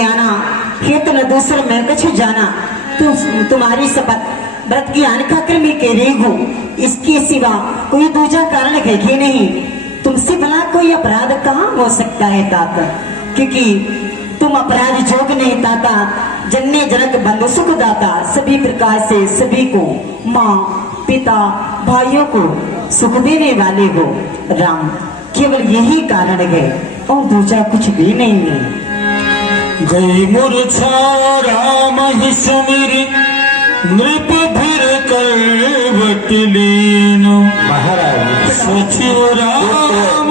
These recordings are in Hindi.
में आना हे तो न दूसर मैं कछु जाना। तुम्हारी शपथ व्रत की अनखाकर में कह रही हूँ, इसके सिवा कोई दूसरा कारण है कि नहीं। तुमसे भला कोई अपराध कहाँ हो सकता है ताता, क्योंकि तुम अपराध जोग नहीं ताता। जन्ने जनक बंधु सुख दाता, सभी प्रकार से सभी को माँ पिता भाइयों को सुख देने वाले हो राम। केवल यही कारण है और दूसरा कुछ भी नहीं है। गई मूर्छा राम ही सुमिर, नृप फिर करवट लीन। महाराज सचिव राम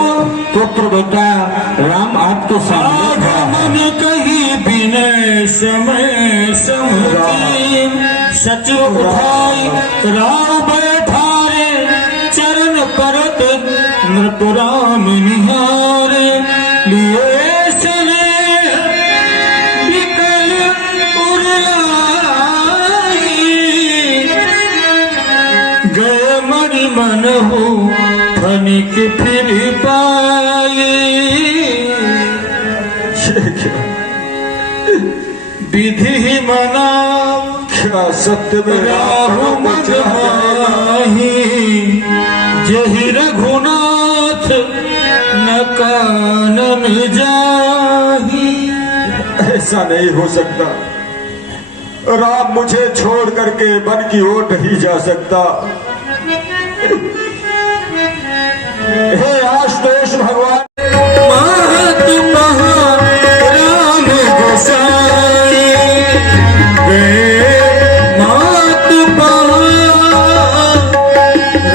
पुत्र बेटा राम आपके सामने खड़ा है। मन कही बिनय समय समझी, सचिव उठाई राम बैठारे, चरण परत नृप राम निहारे। लिए मन हो फनिक फिर पाए, विधि मना क्या सत्य में राहु मद माही। जहि रघुनाथ न कानन जाही। ऐसा नहीं हो सकता, राम मुझे छोड़ करके वन की ओर नहीं जा सकता। हे आशुतोष भगवान महत महा राम गोसाई, महत महा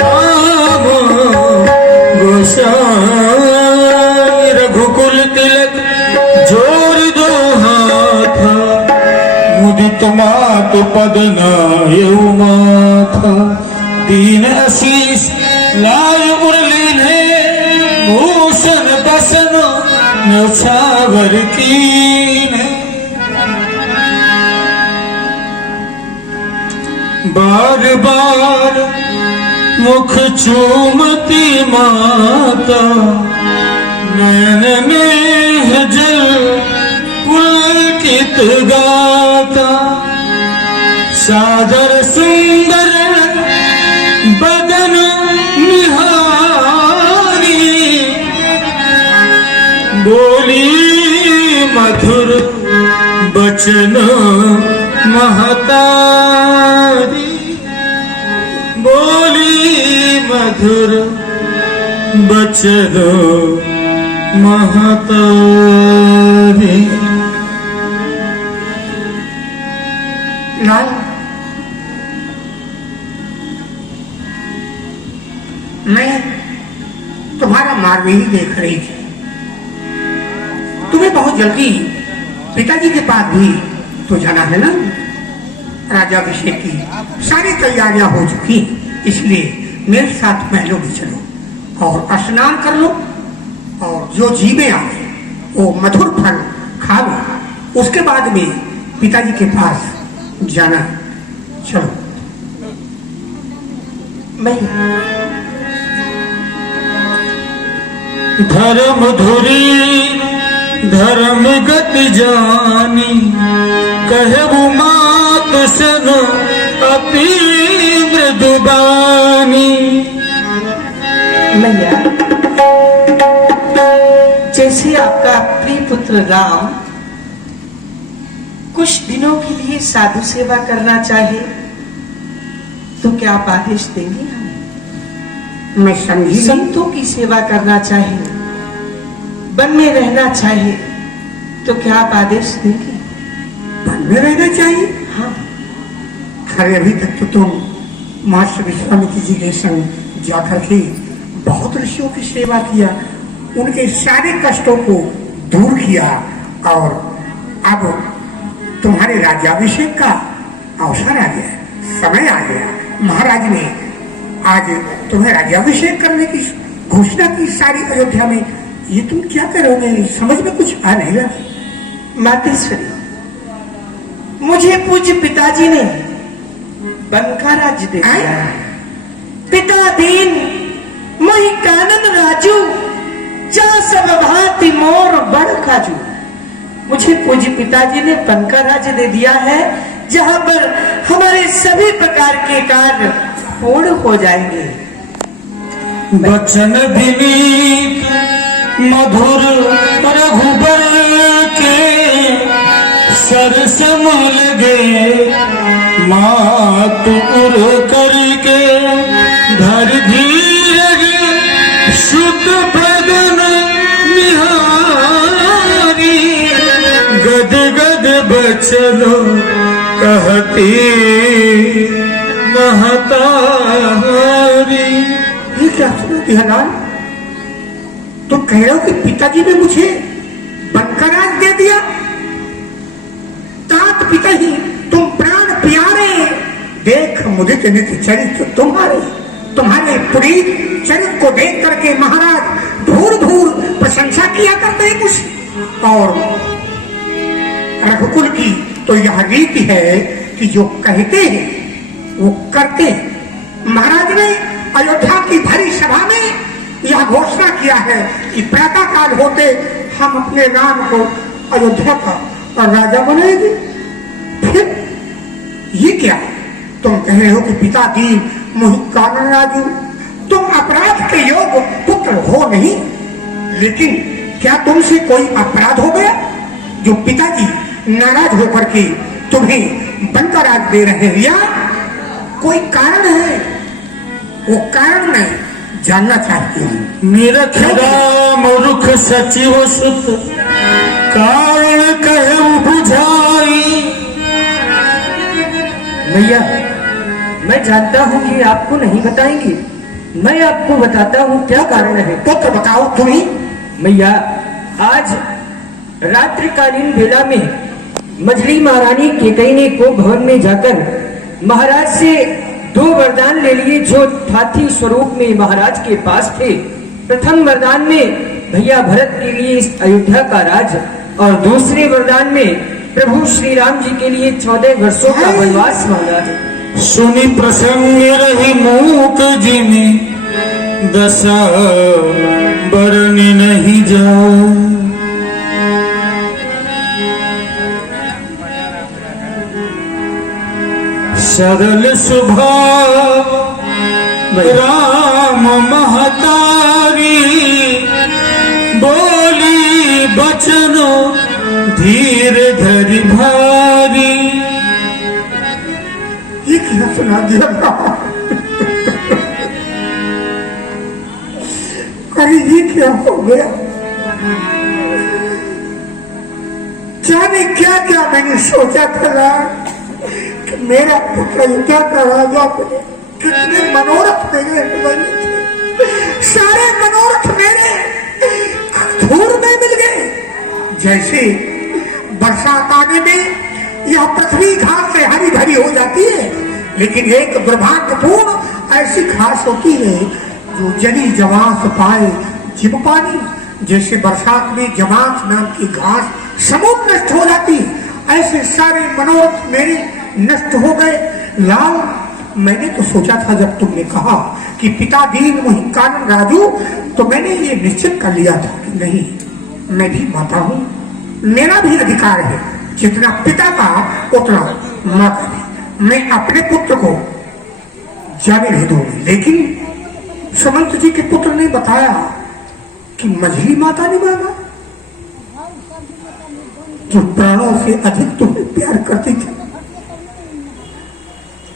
राम गोसाई। रघुकुल तिलक जोर दो हाथ, मुदित मात पद नायु माथा। दीन आशीष लाल मुरलीन है, भूषण बसन न्यौछावर कीन। बार बार मुख चूमती माता, नयन में जल पुलकित गाता। सादर सुंदर बदन निहारी, बोली मधुर बचन महतारी। बोली मधुर बचन महतारी। लाल, मैं तुम्हारा मार्ग ही देख रही थी। तुम्हें बहुत जल्दी पिताजी के पास भी तो जाना है ना। राजाभिषेक की सारी तैयारियां हो चुकी, इसलिए मेरे साथ महलों में चलो और स्नान कर लो, और जो जीवे आए वो मधुर फल खा लो। उसके बाद में पिताजी के पास जाना। चलो। मैं धर्म धुरी धर्म गति जानी, कहबु मात सन अपी मृदुबानी। मैया, जैसे आपका प्रिय पुत्र राम कुछ दिनों के लिए साधु सेवा करना चाहे, तो क्या आप आदेश देंगे हमें? मैं समझी। संतों की सेवा करना चाहे, वन में रहना चाहे, तो क्या आप आदेश देंगे? वन में रहना चाहिए? हाँ। खैर, अभी तक तो तुम महर्षि विश्वामित्र जी के संग जाकर के बहुत ऋषियों की सेवा किया, उनके सारे कष्टों को दूर किया, और अब तुम्हारे राज्याभिषेक का अवसर आ गया, समय आ गया। महाराज ने आज तुम्हें राज्याभिषेक करने की घोषणा की सारी अयोध्या में। ये तुम क्या करोगे, समझ में कुछ आ नहीं रहा। मातेश्वरी, मुझे पूज्य पिताजी ने वन का राज्य दे दिया। पिता दीन मोहि कानन राजू, जा सब भांति मोर बड़ काजू। मुझे पूज्य पिताजी ने वन का राज्य दे दिया है, जहाँ पर हमारे सभी प्रकार के कार्य पूर्ण हो जाएंगे। बचन विनीत मधुर रघुबर के सरसम लगे, मात उर करके धर धीरज सुत बदन निहारी, गद गद बचनो कहती महतारी। ये क्या सुनो बिहालाल, तुम कह रहे हो कि पिताजी ने मुझे बनकराज दे दिया? तात पिता ही तुम प्राण प्यारे, देख मुझे जनित चरित्र तुम्हारे पुनीत चरित्र को देख करके महाराज भूर भूर प्रशंसा किया करते हैं कुछ। और रघुकुल की तो यह रीति है कि जो कहते हैं वो करते हैं। महाराज ने अयोध्या की भरी सभा में यह घोषणा किया है कि प्रातः काल होते हम अपने राम को अयोध्या का राजा बनाएंगे। फिर ये क्या, तुम कह रहे हो कि पिता दीन मोहि कानन राजू, तुम अपराध के योग पुत्र हो नहीं, लेकिन क्या तुमसे कोई अपराध हो गया जो पिताजी नाराज होकर के तुम्हें बनकराज दे रहे हैं, या कोई कारण है? वो कारण मैं जानना चाहती हूँ। मेरा राम रुख सचिव सुत कारण कहु बुझाई। भैया, मैं जानता हूँ कि आपको नहीं बताएंगे, मैं आपको बताता हूँ क्या कारण है। पुत्र बताओ तुम्ही। भैया, आज रात्रिकालीन वेला में मछली महारानी केकई को भवन में जाकर महाराज से 2 वरदान ले लिए जो हाथी स्वरूप में महाराज के पास थे। प्रथम वरदान में भैया भरत के लिए इस अयोध्या का राज, और दूसरे वरदान में प्रभु श्री राम जी के लिए 14 वर्षों का वनवास मांगा है। सुनी प्रसन्न रही मूक जिमी, दशा बरन नहीं जाओ। सरल स्वभाव राम महतारी, बोली बचनो धीर धरि भारी। ये क्या सुना दिया? अरे ये क्या हो गया? जाने क्या क्या मैंने सोचा था कि मेरा पुत्र अयोध्या का राजा बने। कितने मनोरथ मेरे हृदय में थे, सारे मनोरथ मेरे धूल में मिल गए। जैसे बरसात आने में यह पृथ्वी घास से हरी भरी हो जाती है, लेकिन एक दुर्भाग्यपूर्ण ऐसी घास होती है जो जनी जवास पाए जिब पानी। जैसे बरसात में जवास नाम की घास समूल नष्ट हो जाती, ऐसे सारे मनोरथ मेरे नष्ट हो गए। लाल, मैंने तो सोचा था जब तुमने कहा कि पिता दीन मोहि कानन राजू, तो मैंने ये निश्चित कर लिया था कि नहीं, मैं भी माता हूँ, मेरा भी अधिकार है, जितना पिता का उतना माँ का भी। मैं अपने पुत्र को जाने नहीं दूंगी। लेकिन सुमंत जी के पुत्र ने बताया कि मझली माता ने मांगा, जो प्राणों से अधिक तुम्हें प्यार करती थी,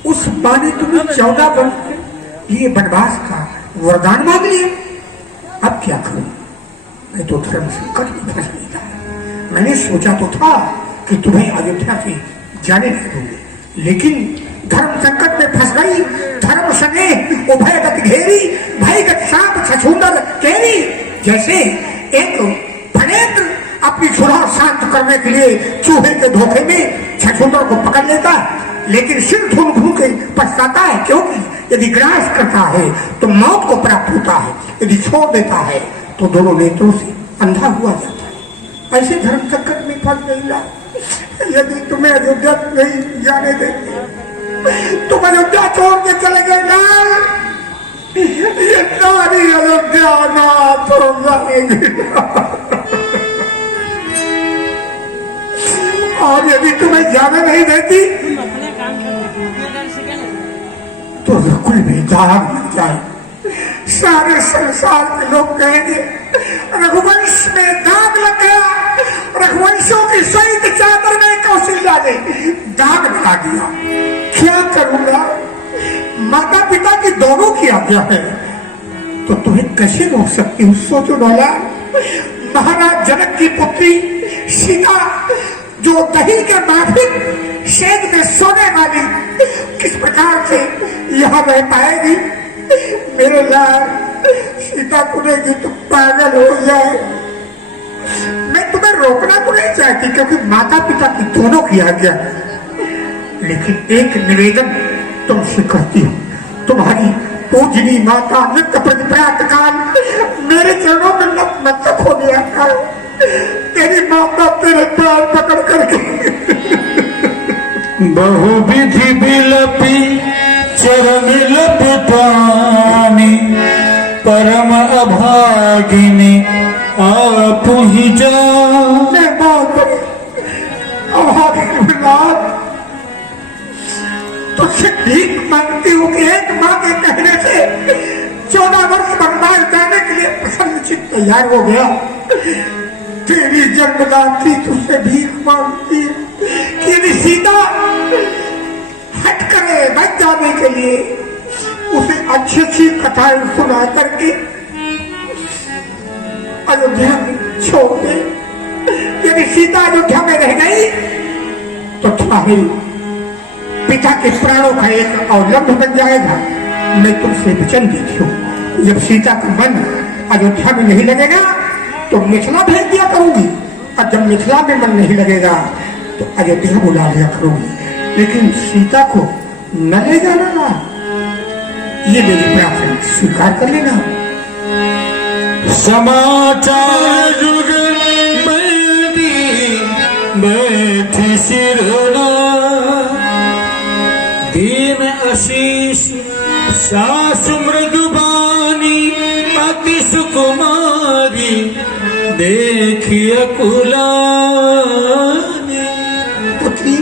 उस माँ ने तुम्हें 14 वर्ष के लिए वनवास का वरदान मांग लिया। अब क्या करूं? मैं तो धर्म संकट में फंस गई था। मैंने सोचा तो था कि तुम्हें अयोध्या से जाने नहीं दूंगी, लेकिन धर्म संकट में फंस गई। धर्म सने उभयगत घेरी, भयगत सांप छछूंदर केरी। जैसे एक फणेंद्र अपनी छुरा शांत करने के लिए चूहे के धोखे में छछूंदर को पकड़ लेता, लेकिन सिर धुन धुन के पछताता है, क्योंकि यदि ग्रास करता है तो मौत को प्राप्त होता है, यदि छोड़ देता है तो दोनों नेत्रों से अंधा हुआ जाता है। ऐसे धर्म संकट में फंस गई। यदि तुम्हें अयोध्या नहीं जाने देते, तुम अयोध्या छोड़ के चले गए ना, ये सारी अयोध्या नाथ हो जाएगी। और यदि तुम्हें जाने नहीं देती तो रकुल में दाग लग जाए। सारे संसार के लोग कहेंगे रघुवंश में दाग लग गया, रघुवंशों की सहित चादर में कौशल्या ने दाग लगा दिया। क्या करूंगा? माता पिता की दोनों की आज्ञा है तो तुम्हें कैसे रोक सकती हूँ? सोचो डोला, महाराज जनक की पुत्री सीता जो दही के माफिक शेद में सोने वाली किस प्रकार से यहाँ रह पाएगी? मेरे लाल, सीता कुरेगी तो पागल हो जाए। मैं तुम्हें रोकना तो नहीं चाहती क्योंकि माता पिता की दोनों की आज्ञा है, लेकिन एक निवेदन तुमसे करती हूँ। तुम्हारी पूजनी माता नित्य प्रतिप्रात काल मेरे चरणों में नतमस्तक हो गया था। तेरी माता तेरे पैर पकड़ करके बहुविधि बिलपी चरण लपटानी, परम अभागिनी आप ही जान। मैं बहुत बड़ी अभागिनी औलाद तुझसे भीख मांगती हूँ कि एक माँ के कहने से 14 वर्ष बनवास जाने के लिए प्रसन्नचित तैयार हो गया। तेरी जन्मदात्री तुझसे भीख मांगती है कि यदि सीता हट करे बच जाने के लिए उसे अच्छी अच्छी कथाएं सुना करके अयोध्या में छोड़ दे। यदि सीता अयोध्या में रह गई तो तुम्हारे पिता के प्राणों का एक अवलंब बन जाएगा। मैं तुमसे वचन देती हूँ, जब सीता का मन अयोध्या में नहीं लगेगा तो मिथिला भेज दिया करूंगी, और जब मिथिला में मन नहीं लगेगा तो अयोध्या बुला लिया करूंगी, लेकिन सीता को न ले जाना ना। ये मेरी प्रार्थना स्वीकार कर लेना। समाचार जुग बैठी सिरना, दीन आशीष सासु मृदुबानी, अति सुकुमारी देखिए कुलानी। पुत्री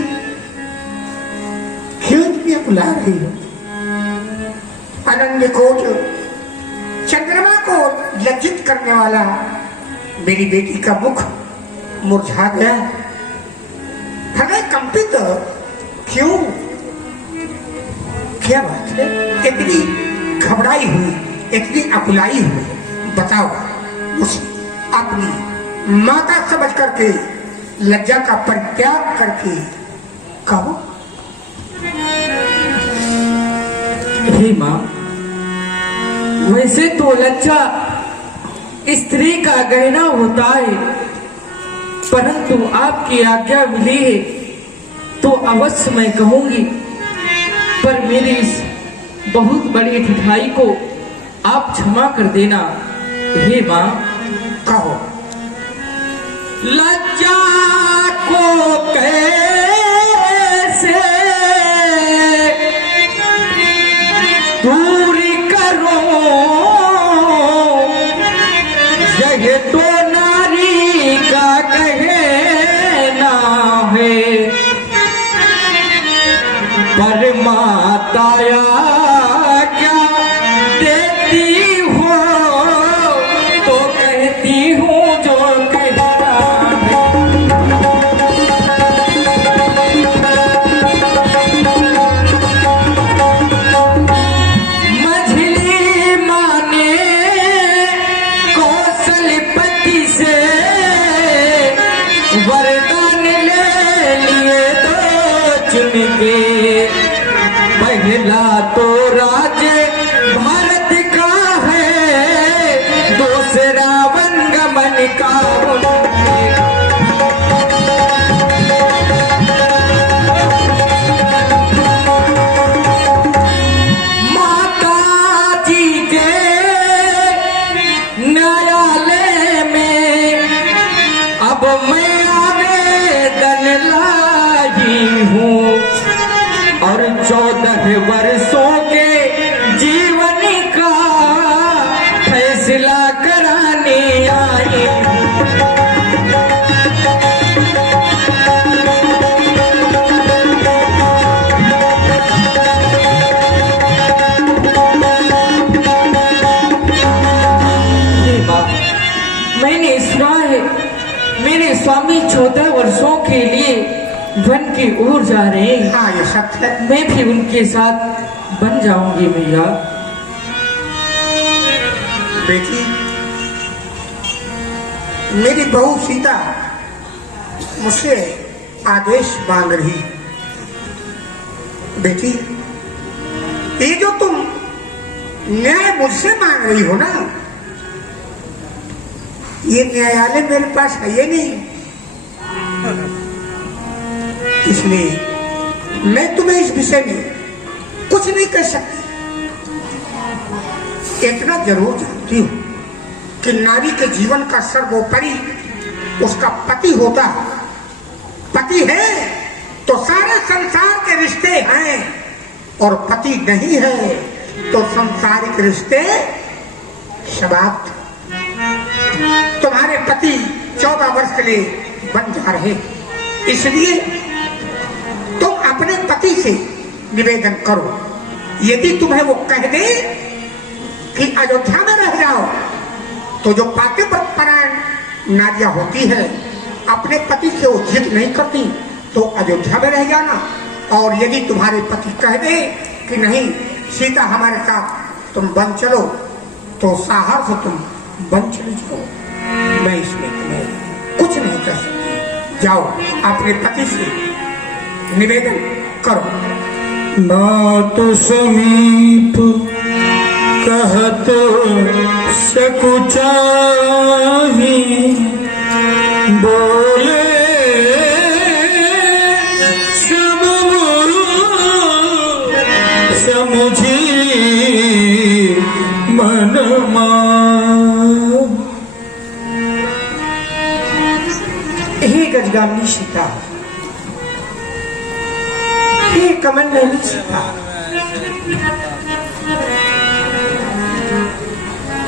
क्यों तुम्हें बुला रही हो? आनंद को जो चंद्रमा को लज्जित करने वाला मेरी बेटी का मुख मुरझा गया, हृदय कंपित क्यों? क्या बात है? इतनी घबराई हुई, इतनी अकुलाई हुई, बताओ। उस अपनी माता समझ करके लज्जा का परित्याग करके कहो। हे माँ, वैसे तो लज्जा स्त्री का गहना होता है, परंतु आपकी आज्ञा मिली है तो अवश्य मैं कहूंगी, पर मेरी इस बहुत बड़ी ढिठाई को आप क्षमा कर देना। हे माँ, कहो। लज्जा को कैसे दूर करो, यह तो नारी का कहना है, पर माताया क्या देती हो तो कहती हूँ जो कहना है। मझली माने कौशलपति से वरदान ले लिए तो चुन के, पहला तो राज भारत का है, दूसरा वनगमन का माता जी के न्यायालय में अब मैं आवेदन लाई हूँ, और 14 वर्षों के जीवन का फैसला कराने आई हूँ। स्वामी 14 वर्षों के लिए वन की ओर जा रहे हैं। हाँ ये सत्य है। मैं भी उनके साथ बन जाऊंगी मैया। बेटी, मेरी बहू सीता मुझसे आदेश मांग रही। बेटी, ये जो तुम न्याय मुझसे मांग रही हो ना, ये न्यायालय मेरे पास है ये नहीं, इसलिए मैं तुम्हें इस विषय में कुछ नहीं कर सकती। इतना जरूर जानती हूँ कि नारी के जीवन का सर्वोपरि उसका पति होता है। पति है तो सारे संसार के रिश्ते हैं, और पति नहीं है तो संसारिक रिश्ते समाप्त। तुम्हारे पति 14 वर्ष के लिए बन जा रहे, इसलिए तुम अपने पति से निवेदन करो, यदि तुम्हें वो कह दे कि अयोध्या में रह जाओ, तो जो पातिव्रत परायण नारियां होती है अपने पति से वो जिद नहीं करती, तो अयोध्या में रह जाना। और यदि तुम्हारे पति कह दे कि नहीं सीता हमारे साथ तुम बन चलो, तो साहस से तुम बन चले जाओ। मैं इसमें तुम्हें कुछ नहीं कर सकती। जाओ अपने पति से निवेदन करो। नाथ समीप कहत सकुचाही, बोले समुझी मन मान। हे गजगामिनी सीता, हे कमल नयनी सीता,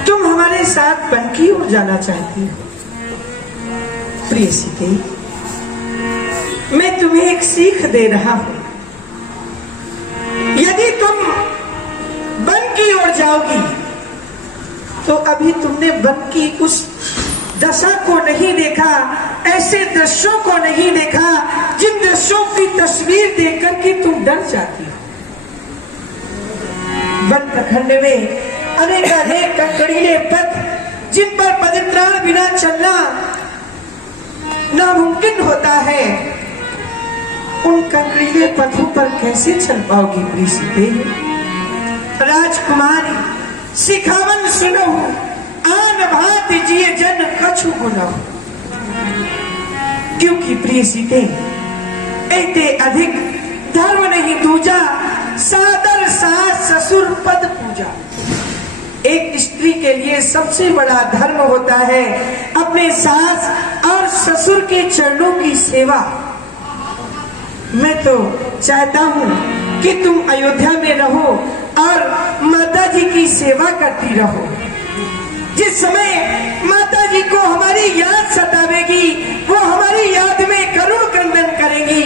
तुम हमारे साथ बनकी ओर जाना चाहती हो। प्रिय सीते, मैं तुम्हें एक सीख दे रहा हूं। यदि तुम वन की ओर जाओगी तो अभी तुमने वन की उस दशा को नहीं देखा, ऐसे दृश्यों को नहीं देखा जिन दृश्यों की तस्वीर देखकर के तुम डर जाती हो। वन प्रखंड में अनेक कंकड़ीले पथ जिन पर पदत्राण बिना चलना नामुमकिन होता है, उन कंकड़ीले पथों पर कैसे चल पाओगी प्रिय सीते? राजकुमारी सिखावन सुनो, आन भात जिए जन कछु गुनो। क्योंकि प्रिय सीते, ऐते अधिक धर्म नहीं दूजा, सादर सास ससुर पद पूजा। एक स्त्री के लिए सबसे बड़ा धर्म होता है अपने सास और ससुर के चरणों की सेवा। मैं तो चाहता हूँ कि तुम अयोध्या में रहो और माता जी की सेवा करती रहो। जिस समय माता जी को हमारी याद सतावेगी, वो हमारी याद में करुण क्रंदन करेंगी,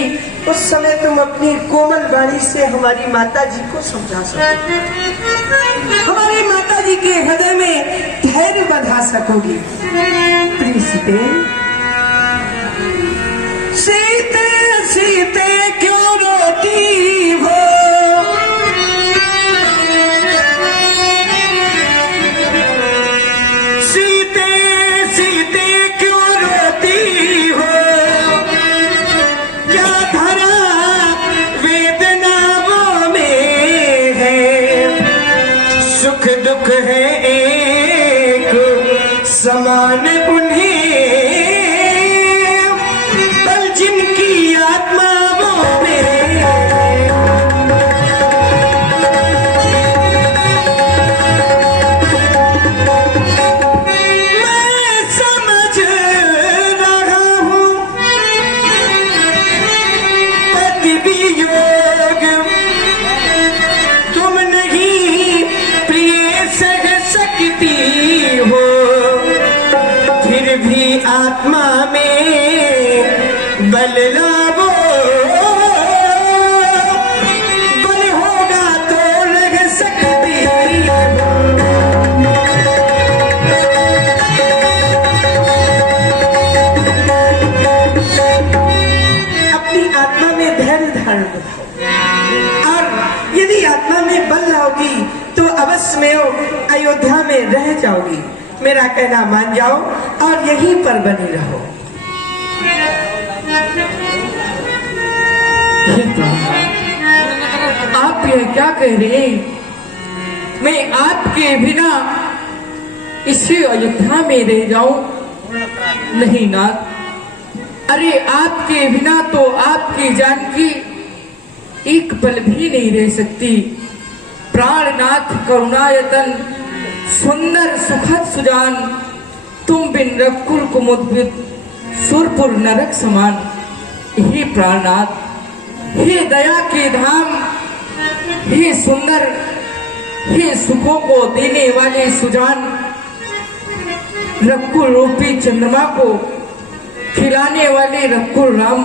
उस समय तुम अपनी कोमल वाणी से हमारी माता जी को समझा सकोगी, हमारी माता जी के हृदय में धैर्य बंधा सकोगी। प्रिय सीते, सीते सीते क्यों रोती हो, सीते सीते क्यों रोती हो, क्या धरा वेदनाओं में है, सुख दुख है एक समान उन्हें, जिनकी आत्माओं में मैं समझ रहा हूँ पति वियोग तुम नहीं प्रिय सह सकती हो, फिर भी आत्मा में बल लावो, बल होगा तो लग सकती हो। धारण बताओ, और यदि आत्मा में बल लाओगी तो अवश्य में अयोध्या में रह जाओगी। मेरा कहना मान जाओ और यहीं पर बनी रहो। हे ब्रह्मा, आप यह क्या कह रहे हैं? मैं आपके बिना इसी अयोध्या में रह जाऊं? नहीं नाथ, अरे आपके बिना तो आपकी जानकी एक पल भी नहीं रह सकती। प्राणनाथ करुणायतन सुंदर सुखद सुजान, तुम बिन रकुल कुमुद्भिद सुरपुर नरक समान। हे प्राणनाथ, हे दया के धाम, हे सुंदर, हे सुखों को देने वाले सुजान, रकुल रूपी चंद्रमा को खिलाने वाले रकुल राम,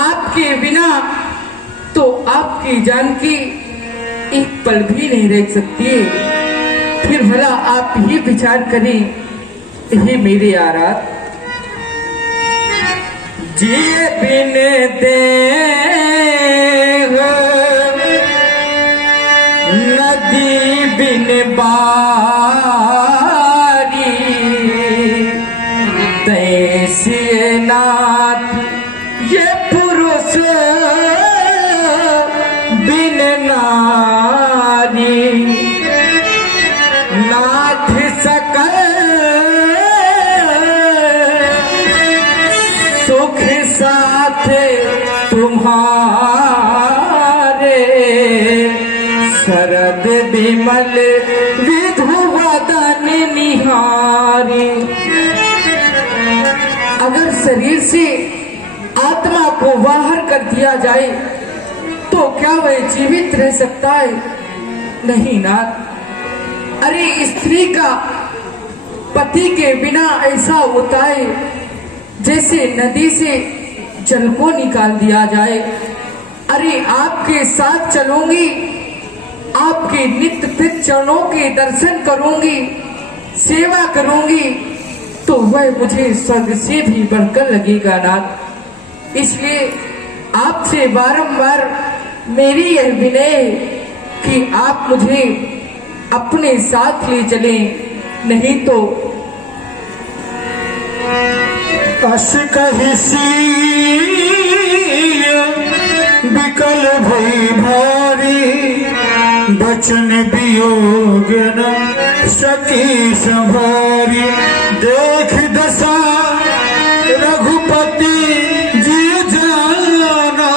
आपके बिना तो आपकी जानकी एक पल भी नहीं रह सकती है। फिर भला आप ही विचार करें, हे मेरे आराध, जिए बिन दे नदी बिन बारी, तैसे नाथ ये पुरुष बिन नारी, नाथ सकल सुख साथ तुम्हारे, शरद विमल विधुवदन निहारी। अगर शरीर से आत्मा को बाहर कर दिया जाए तो क्या वह जीवित रह सकता है? नहीं नाथ, अरे स्त्री का पति के बिना ऐसा होता है जैसे नदी से जल को निकाल दिया जाए। अरे आपके साथ चलूंगी, आपके नित्य पित चरणों के दर्शन करूंगी, सेवा करूंगी, तो वह मुझे स्वर्ग से भी बढ़कर लगेगा नाथ। इसलिए आपसे बारंबार मेरी यह विनय है कि आप मुझे अपने साथ ले चलें, नहीं तो अस कहिसी विकल भई भारी, बचन वियोग न सकी संभारी। देख दशा रघुपति जी जाना,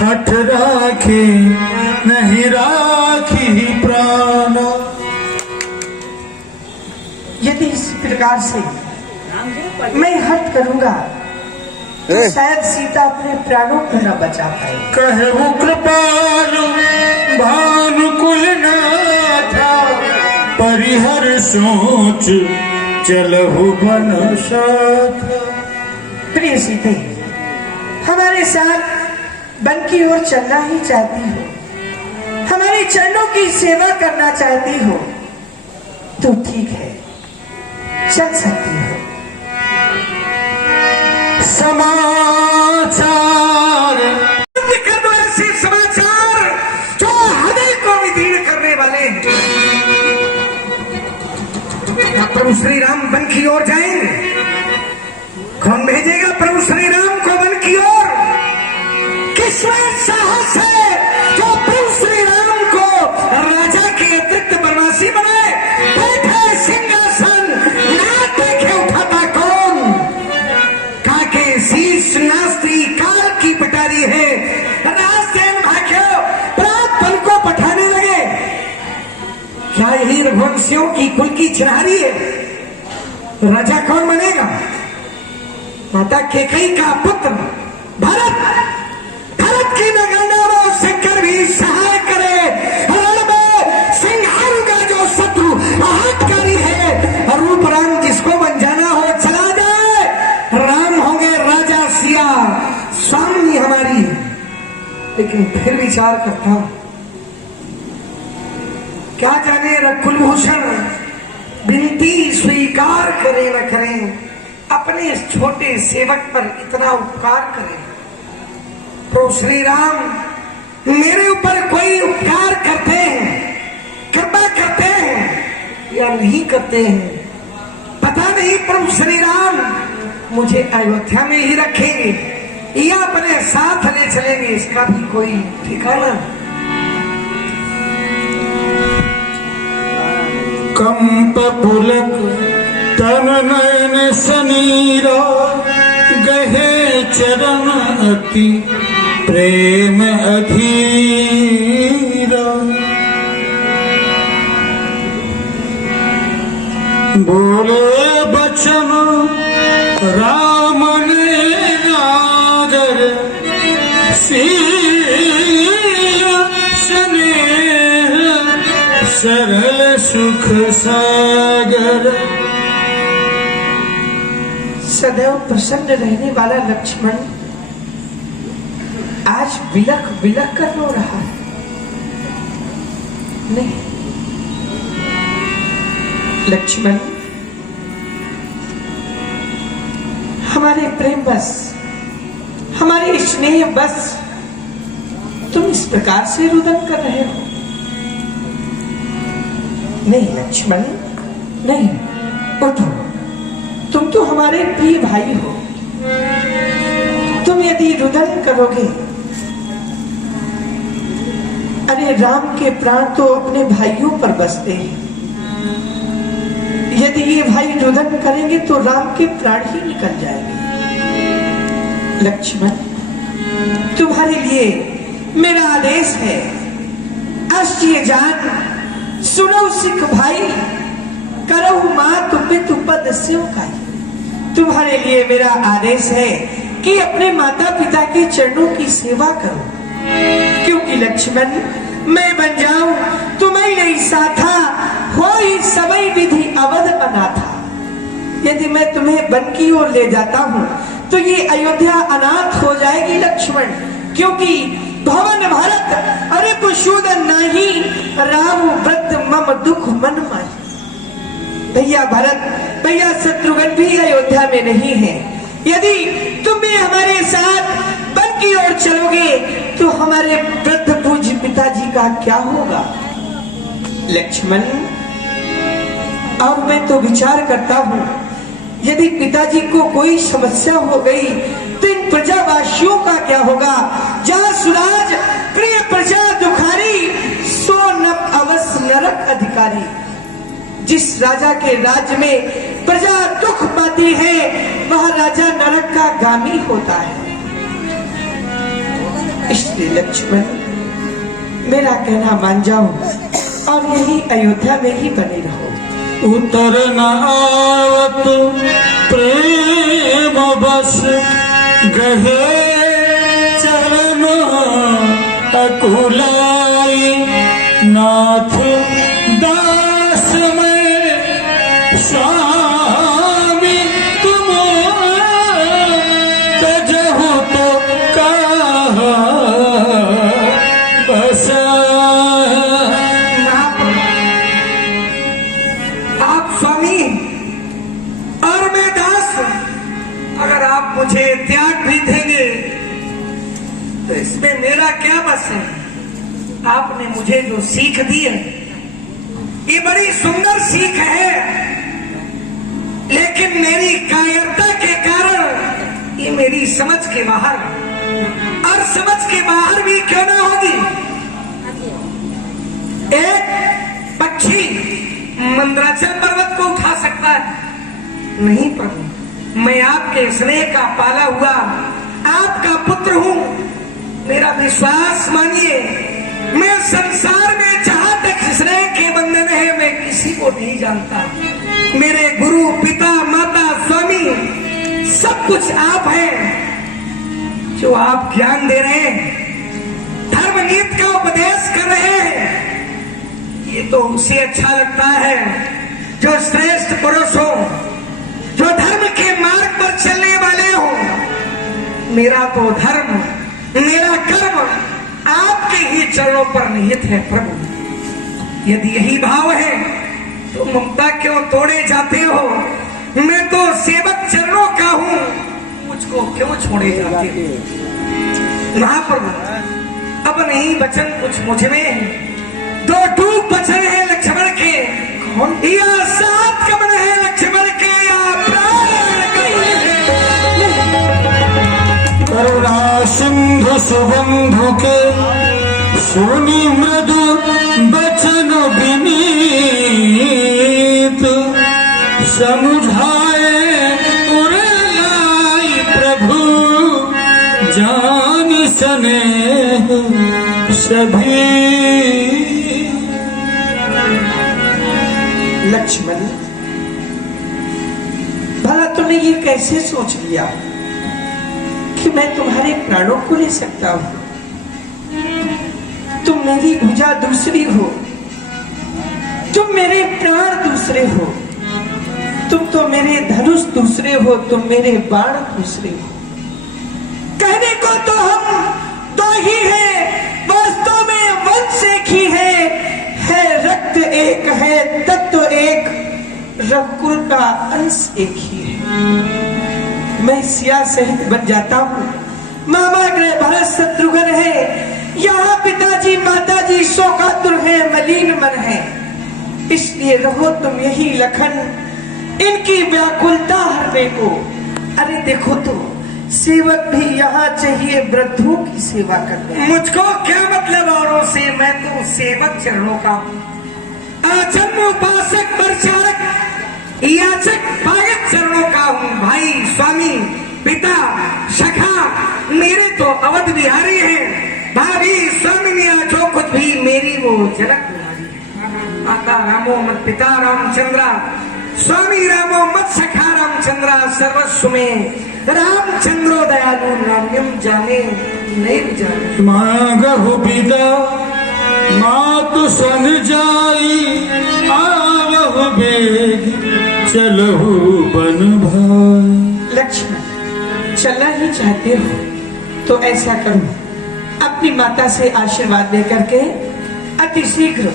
हठ राखी नहीं राखी प्राण। यदि इस प्रकार से मैं हट करूंगा तो शायद सीता अपने प्राणों को न बचा पाए। कहु कृपालु भानुकुल नाथा, परिहर सोच चलहु बन साथ। प्रिय सीते, हमारे साथ वन की ओर चलना ही चाहती हो, हमारे चरणों की सेवा करना चाहती हो, तो ठीक है, चल सकती हो। समाचार कर दो ऐसे समाचार जो हृदय को विदीर्ण करने वाले। प्रभु श्री राम वन की ओर जाएंगे। कौन भेजेगा प्रभु श्री राम को वन की ओर? किसमें साहस है जो प्रभु श्री राम को राजा के अतिरिक्त बनवासी बनाए? बैठे सिंहासन ना देखे उठाता कौन? काके शीश नास्ती काल की पटारी है। रास्ते में भाग्यो प्रात पल को पठाने लगे। क्या यही रघुवंशियों की कुल की चिन्हारी है? राजा कौन बनेगा? माता केकई का पुत्र भरत। भरत की नगरना वो शंकर भी सहाय करे। रण में सिंहार का जो शत्रु आहतकारी है, रूप राम जिसको बन जाना हो चला जाए। राम होंगे राजा सिया, स्वामी हमारी। लेकिन फिर विचार करता हूं, क्या जाने रकुलभूषण विनती स्वीकार करें न करें, अपने इस छोटे सेवक पर इतना उपकार करें। प्रभु श्री राम मेरे ऊपर कोई उपकार करते हैं, कृपा करते हैं या नहीं करते हैं पता नहीं। प्रभु श्री राम मुझे अयोध्या में ही रखेंगे या अपने साथ ले चलेंगे, इसका भी कोई ठिकाना। कंप पुलक तन नयन सनीरा, गहे चरण अति प्रेम अधीरा। बोले बचन राम ने नागर, सील स्नेह सरल सुख सागर। सदैव प्रसन्न रहने वाला लक्ष्मण आज विलख विलख कर रो रहा है। नहीं लक्ष्मण, हमारे प्रेम बस, हमारे स्नेह बस तुम इस प्रकार से रुदन कर रहे हो। नहीं लक्ष्मण नहीं, उठो, तुम तो हमारे प्रिय भाई हो। तुम यदि रुदन करोगे, अरे राम के प्राण तो अपने भाइयों पर बसते हैं, यदि ये भाई रुदन करेंगे तो राम के प्राण ही निकल जाएंगे। लक्ष्मण, तुम्हारे लिए मेरा आदेश है, अष्टीय जान सुनो सिख भाई, करो मात पितु पद सेवकाई। तुम्हारे लिए मेरा आदेश है कि अपने माता पिता के चरणों की सेवा करो, क्योंकि लक्ष्मण मैं बन जाऊं तुम्हें नहीं साथा, हो ही सबई विधि अवध अनाथा। यदि मैं तुम्हें वन की ओर ले जाता हूं तो ये अयोध्या अनाथ हो जाएगी लक्ष्मण, क्योंकि भवन भरत अरे कुशूदन नहीं, राम व्रत मम दुख मन माही। भैया भरत, भैया शत्रुघ्न भी अयोध्या में नहीं है। यदि तुम भी हमारे साथ वन की ओर चलोगे तो हमारे वृद्ध पूज्य पिताजी का क्या होगा लक्ष्मण। और मैं तो विचार करता हूँ, यदि पिताजी को कोई समस्या हो गई तो इन प्रजावासियों का क्या होगा। जहाँ सुराज प्रिय प्रजा दुखारी, सो नप अवश्य नरक अधिकारी। जिस राजा के राज्य में प्रजा दुख पाती है वह राजा नरक का गामी होता है। इसलिए लक्ष्मण मेरा कहना मान जाओ और यही अयोध्या में ही बने रहो। उतर न आवत प्रेम बस, गहे चरण अकुलाई। नाथ दास में स्वामी तुम तजहु तो कहा बसा। आप स्वामी और मैं दास, अगर आप मुझे त्याग भी देंगे तो इसमें मेरा क्या बस है। आपने मुझे जो सीख दी है ये बड़ी सुंदर सीख है, लेकिन मेरी कायरता के कारण ये मेरी समझ के बाहर, और समझ के बाहर भी क्यों ना होगी। एक पक्षी मंदराचल पर्वत को उठा सकता है, नहीं प्रभु, मैं आपके स्नेह का पाला हुआ आपका पुत्र हूँ। मेरा विश्वास मानिए, मैं संसार में जहाँ तक स्नेह के बंधन है मैं किसी को नहीं जानता। मेरे गुरु पिता माता स्वामी सब कुछ आप हैं। जो आप ज्ञान दे रहे हैं, धर्म नीति का उपदेश कर रहे हैं, ये तो उनसे अच्छा लगता है जो श्रेष्ठ पुरुष हो, जो धर्म के मार्ग पर चलने वाले हो। मेरा तो धर्म, मेरा कर्म आपके ही चरणों पर निहित है प्रभु। यदि यही भाव है तो ममता क्यों तोड़े जाते हो। मैं तो सेवक चरणों का हूँ, मुझको क्यों छोड़े जाते हो। महाप्रभु, अब नहीं बचन कुछ मुझ में, दो टूक बचन है लक्ष्मण के, या 7 कमर है लक्ष्मण के, या प्राण करुणा सिंधु सुबंधु के सुनी मृदु बचन विनीत, समुझाए उरलाई प्रभु जान स्नेह सभी। लक्ष्मण, भला तुमने ये कैसे सोच लिया कि मैं तुम्हारे प्राणों को ले सकता हूं? तुम मेरी भुजा दूसरी हो, तुम मेरे प्राण दूसरे हो, तुम तो मेरे धनुष दूसरे हो, तुम मेरे बाण दूसरे हो। कहने को तो हम दो ही हैं, वास्तव में वंश एक ही है रक्त एक है, तत्व एक, रघुकुल का अंश एक ही है। मैं सिया सहित बन जाता हूँ, मामा गृह भरत शत्रुघ्न है, यहाँ पिताजी माताजी शोकातुर है, मलिन मन है, इसलिए रहो तुम यही लखन, इनकी व्याकुलता हरने को। अरे देखो तो सेवक भी यहाँ चाहिए वृद्धों की सेवा करने। मुझको क्या मतलब औरों से, मैं तो सेवक चरणों का हूँ, आचरण उपासक प्रचारक याचक पायक चरणों का हूँ। भाई स्वामी पिता सखा मेरे तो अवध बिहारी हैं, भाभी स्वामिनिया जो कुछ भी मेरी वो जनक बिहारी है। माता रामो मत पिता रामचंद्रा, स्वामी रामो मत सखा रामचंद्रा, सर्वस्व में रामचंद्रो दयालु नाम्यम जाने नहीं जाने। मांगहु विदा मातु सन जाई, आवहु बेग चलहु बन भाई। लक्ष्मण, चलना ही चाहते हो तो ऐसा करो, अपनी माता से आशीर्वाद लेकर के अति शीघ्र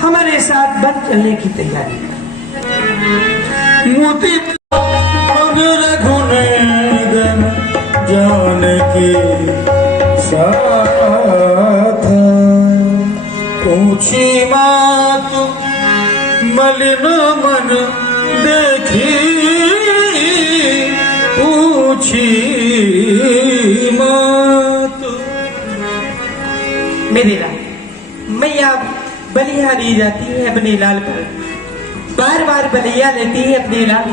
हमारे साथ वन चलने की तैयारी करो। मुदित मन रघुनंदन जानकी साथ, ऊंची मातु मलिन मन देखी, ऊंची मातु। मेरे लाल, मैया बलिया ली जाती है अपने लाल पर, बार बार बलिया लेती है अपने लाल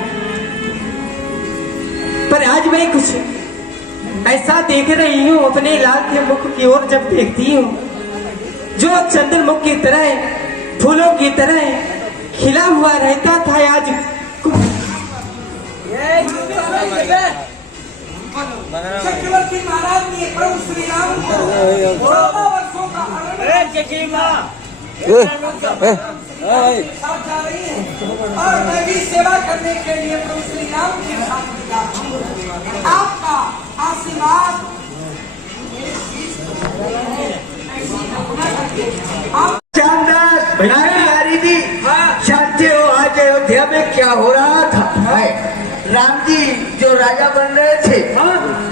पर। आज मैं कुछ ऐसा देख रही हूँ, अपने लाल के मुख की ओर जब देखती हूँ, जो चंदन मुख की तरह फूलों की तरह खिला हुआ रहता था, आज चक्रवर्ती महाराज ने प्रभु श्री राम को 14 वर्षों का साथ जा रही है, और मैं भी सेवा करने के लिए प्रभु श्री राम के साथ जा रहा हूं। आपका आशीर्वाद बिहारी जी जानते हो आज अयोध्या में क्या हो रहा था? राम जी जो राजा बन रहे थे,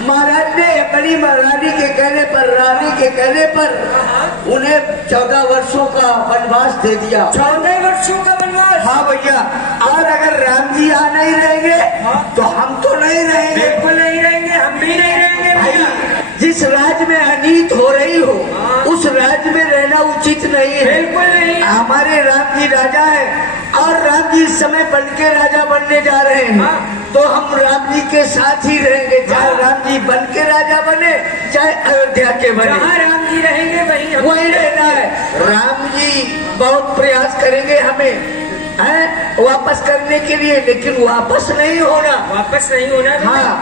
महाराज ने बड़ी महारानी के कहने पर, रानी के कहने पर उन्हें 14 वर्षों का वनवास दे दिया। 14 वर्षों का वनवास? हाँ भैया, और अगर राम जी आ नहीं रहेंगे तो हम तो नहीं रहेंगे। बिल्कुल नहीं रहेंगे, हम भी नहीं रहेंगे भैया। जिस राज्य में अनीत हो रही हो उस राज्य में रहना उचित नहीं है। बिल्कुल नहीं। हमारे राम जी राजा है और राम जी इस समय बन के राजा बनने जा रहे हैं, तो हम राम जी के साथ ही रहेंगे, चाहे राम जी बन के राजा बने चाहे अयोध्या के बने। जहाँ राम जी रहेंगे वही रहना है। राम जी बहुत प्रयास करेंगे हमें वापस करने के लिए, लेकिन वापस नहीं होना। वापस नहीं होना? हाँ,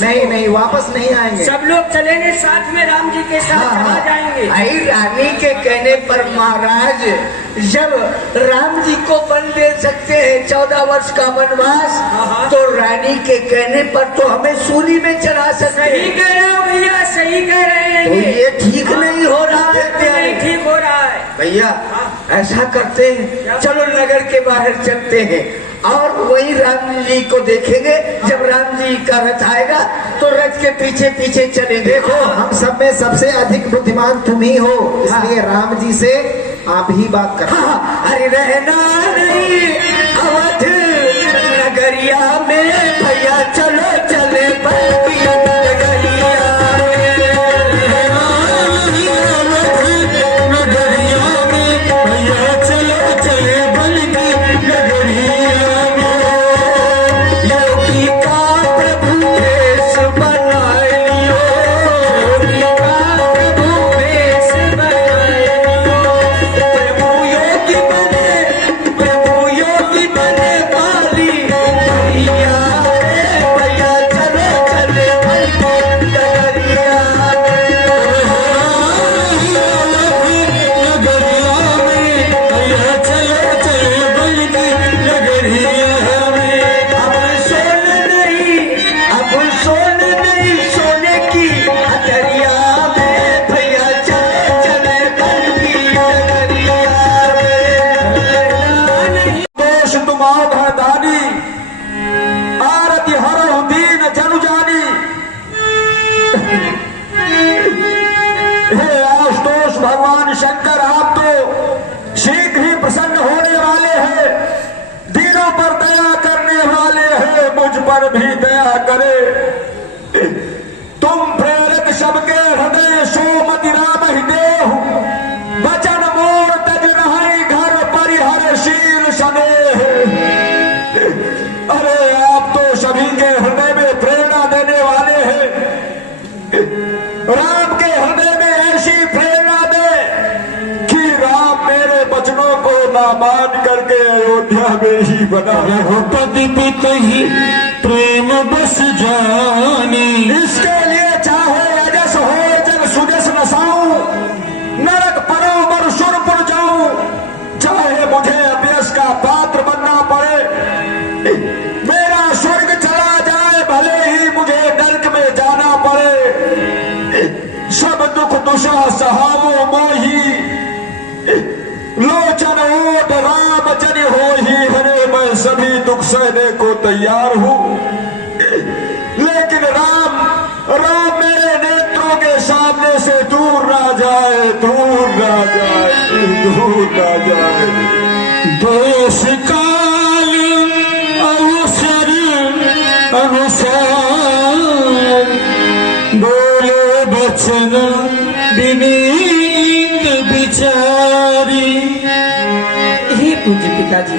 नहीं वापस नहीं आएंगे। सब लोग चलेंगे साथ में, राम जी के साथ चला जाएंगे। भाई रानी के कहने पर महाराज जब राम जी को वन दे सकते हैं 14 वर्ष का वनवास, तो रानी के कहने पर तो हमें सूली में चला सकते हैं। सही कह रहे हो भैया, सही कह रहे हैं। तो ये ठीक नहीं हो रहा है। नहीं ठीक हो रहा है भैया। ऐसा करते हैं, चलो नगर के बाहर चलते हैं और वही राम जी को देखेंगे। जब राम जी का रथ आएगा तो रथ के पीछे पीछे चले। देखो हम सब में सबसे अधिक बुद्धिमान तुम ही हो, इसलिए राम जी से आप ही बात कर। हाँ, अरे रहना नहीं अवध नगरिया में भैया, चलो चले बल्कि नगरिया भगवान शंकर आप तो शीघ्र ही प्रसन्न होने वाले हैं, दीनों पर दया करने वाले हैं, मुझ पर भी दया करे। तुम प्रेरक सबके हृदय सोमति राम ही देहु, वचन मोर तज नहीं घर परिहरशील सनेह। अरे आप तो सभी के हृदय में प्रेरणा देने वाले हैं, राम के हृदय में ऐसी प्रेरणा दे कि राम मेरे वचनों को ना मान करके अयोध्या में ही बना रहे। पति पित ही प्रेम बस जानी, इसके लिए चाहे अजस हो जग सुजस नसाऊं, नरक परो मरुशुरपुर जाऊं, चाहे मुझे अपयश का पात्र बनना पड़े, मेरा स्वर्ग चला जाए भले ही मुझे नरक में जाना पड़े, सब दुख दुशा सहावो मोही, लोचन ओट राम जन हो ही हरे। मैं सभी दुख सहने को तैयार हूं, लेकिन राम मेरे नेत्रों के सामने से दूर ना जाए, दूर ना जाए, दूर ना जाए। देश काल अवसर अनुसार बोले बचन विनीत विचारी। हे पूज्य पिताजी,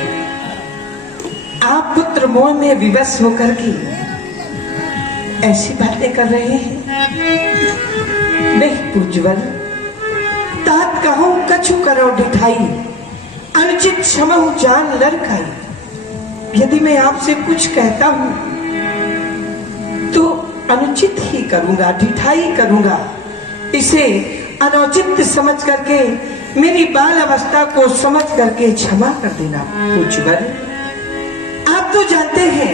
आप पुत्र मोह में विवश होकर के ऐसी बातें कर रहे हैं। नहीं पूज्यवर, तात कहूं कछु करो ढिठाई, अनुचित क्षमहु जान लड़काई। यदि मैं आपसे कुछ कहता हूं तो अनुचित ही करूंगा, ढिठाई करूंगा। इसे अनुचित समझ करके मेरी बाल अवस्था को समझ करके क्षमा कर देना पूज्यवर। आप तो जानते हैं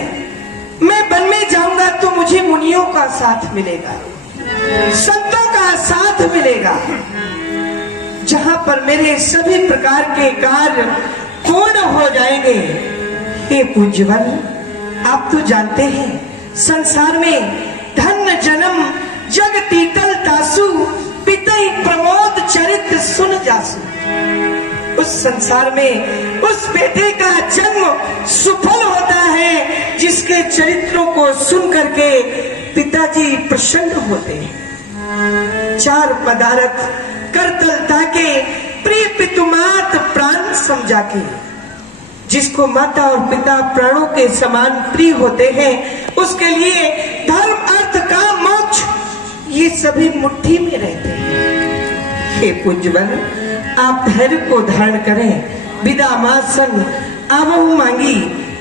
मैं वन में जाऊंगा तो मुझे मुनियों का साथ मिलेगा, संतों का साथ मिलेगा, जहां पर मेरे सभी प्रकार के कार्य पूर्ण हो जाएंगे। हे पूज्यवर, आप तो जानते हैं संसार में धन जन्म जग तीतल तासु, पितई प्रमोद चरित्र सुन जासु। उस संसार में उस बेटे का जन्म सुफल होता है जिसके चरित्रों को सुन करके पिताजी प्रसन्न होते हैं। चार पदार्थ करतलता के प्रिय पितुमात प्राण समझा के, जिसको माता और पिता प्राणों के समान प्रिय होते हैं, उसके लिए धर्म अर्थ काम मोक्ष ये सभी मुट्ठी में रहते हैं। हे पूज्यवर, आप धैर्य को धारण करें। विदा मासन आवहु मांगी,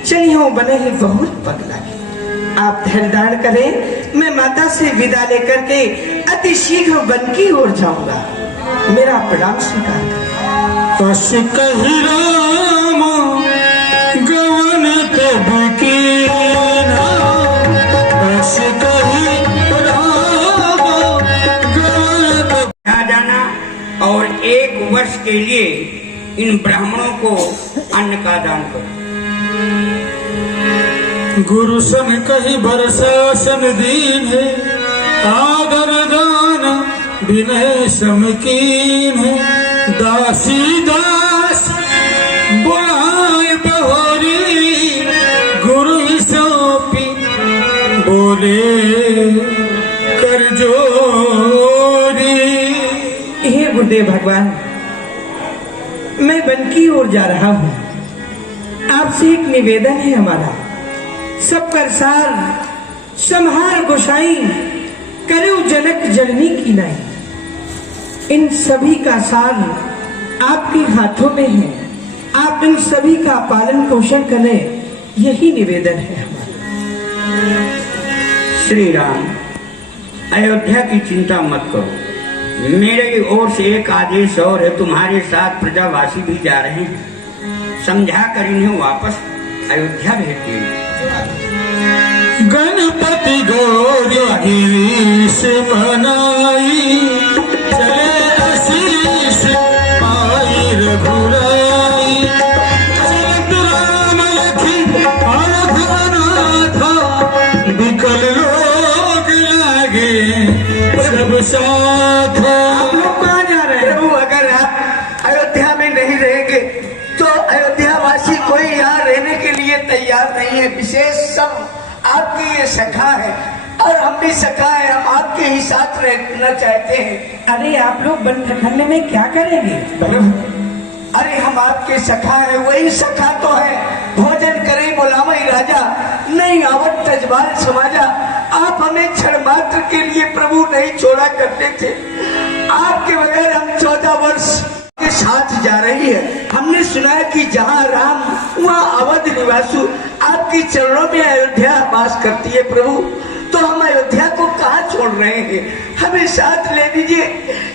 चलियो बने ही बहुत पग लागी। आप धैर्य धारण करें, मैं माता से विदा लेकर के अति शीघ्र वन की ओर जाऊंगा। मेरा प्रणाम स्वीकार करें। तस कहि राम गवन तब कीना, तस कहि राम गवन तब। आ जाना और 1 वर्ष के लिए इन ब्राह्मणों को अन्न का दान करो। गुरु सन कही बरसा सन दीन है, आदर दान विनय समकीन है। दासी दास बुलाए बहोरी, गुरु ही सौंपी बोले कर जोरी। हे गुरुदेव भगवान, मैं वन की ओर जा रहा हूँ। आपसे एक निवेदन है हमारा। सब कर सार संहार गोसाई, करो जनक जननी की नाई। इन सभी का सार आपके हाथों में है, आप इन सभी का पालन पोषण करें, यही निवेदन है हमारा। श्री राम, अयोध्या की चिंता मत करो। मेरे ओर से एक आदेश और है, तुम्हारे साथ प्रजावासी भी जा रहे हैं। समझा कर इन्हें वापस अयोध्या भेज दिए। गणपति गौरी गिरीश मनाई, चले आशीष पाई रघुराई। चलत राम लखी भरत अनाथा, विकल लोग लागे सब साथ। आप लोग कहाँ जा रहे हैं? प्रभु, अगर आप अयोध्या में नहीं रहेंगे तो अयोध्या वासी कोई यहाँ रहने के लिए तैयार नहीं है। विशेष सब आपके ये सखा है और हम भी सखा है, हम आपके ही साथ रहना चाहते हैं। अरे आप लोग वन ठहरने में क्या करेंगे? अरे हम आपके सखा है, वही सखा तो है। भोजन करे बोलावई राजा, नहीं आवत तजबाल समाजा। आप हमें क्षण मात्र के लिए प्रभु नहीं छोड़ा करते थे। आपके बगैर हम 14 वर्ष के साथ जा रही है। हमने सुना है कि जहाँ राम वहाँ अवध निवासु। आपकी चरणों में अयोध्या वास करती है प्रभु, तो हम अयोध्या को कहाँ छोड़ रहे हैं? हमें साथ ले दीजिए।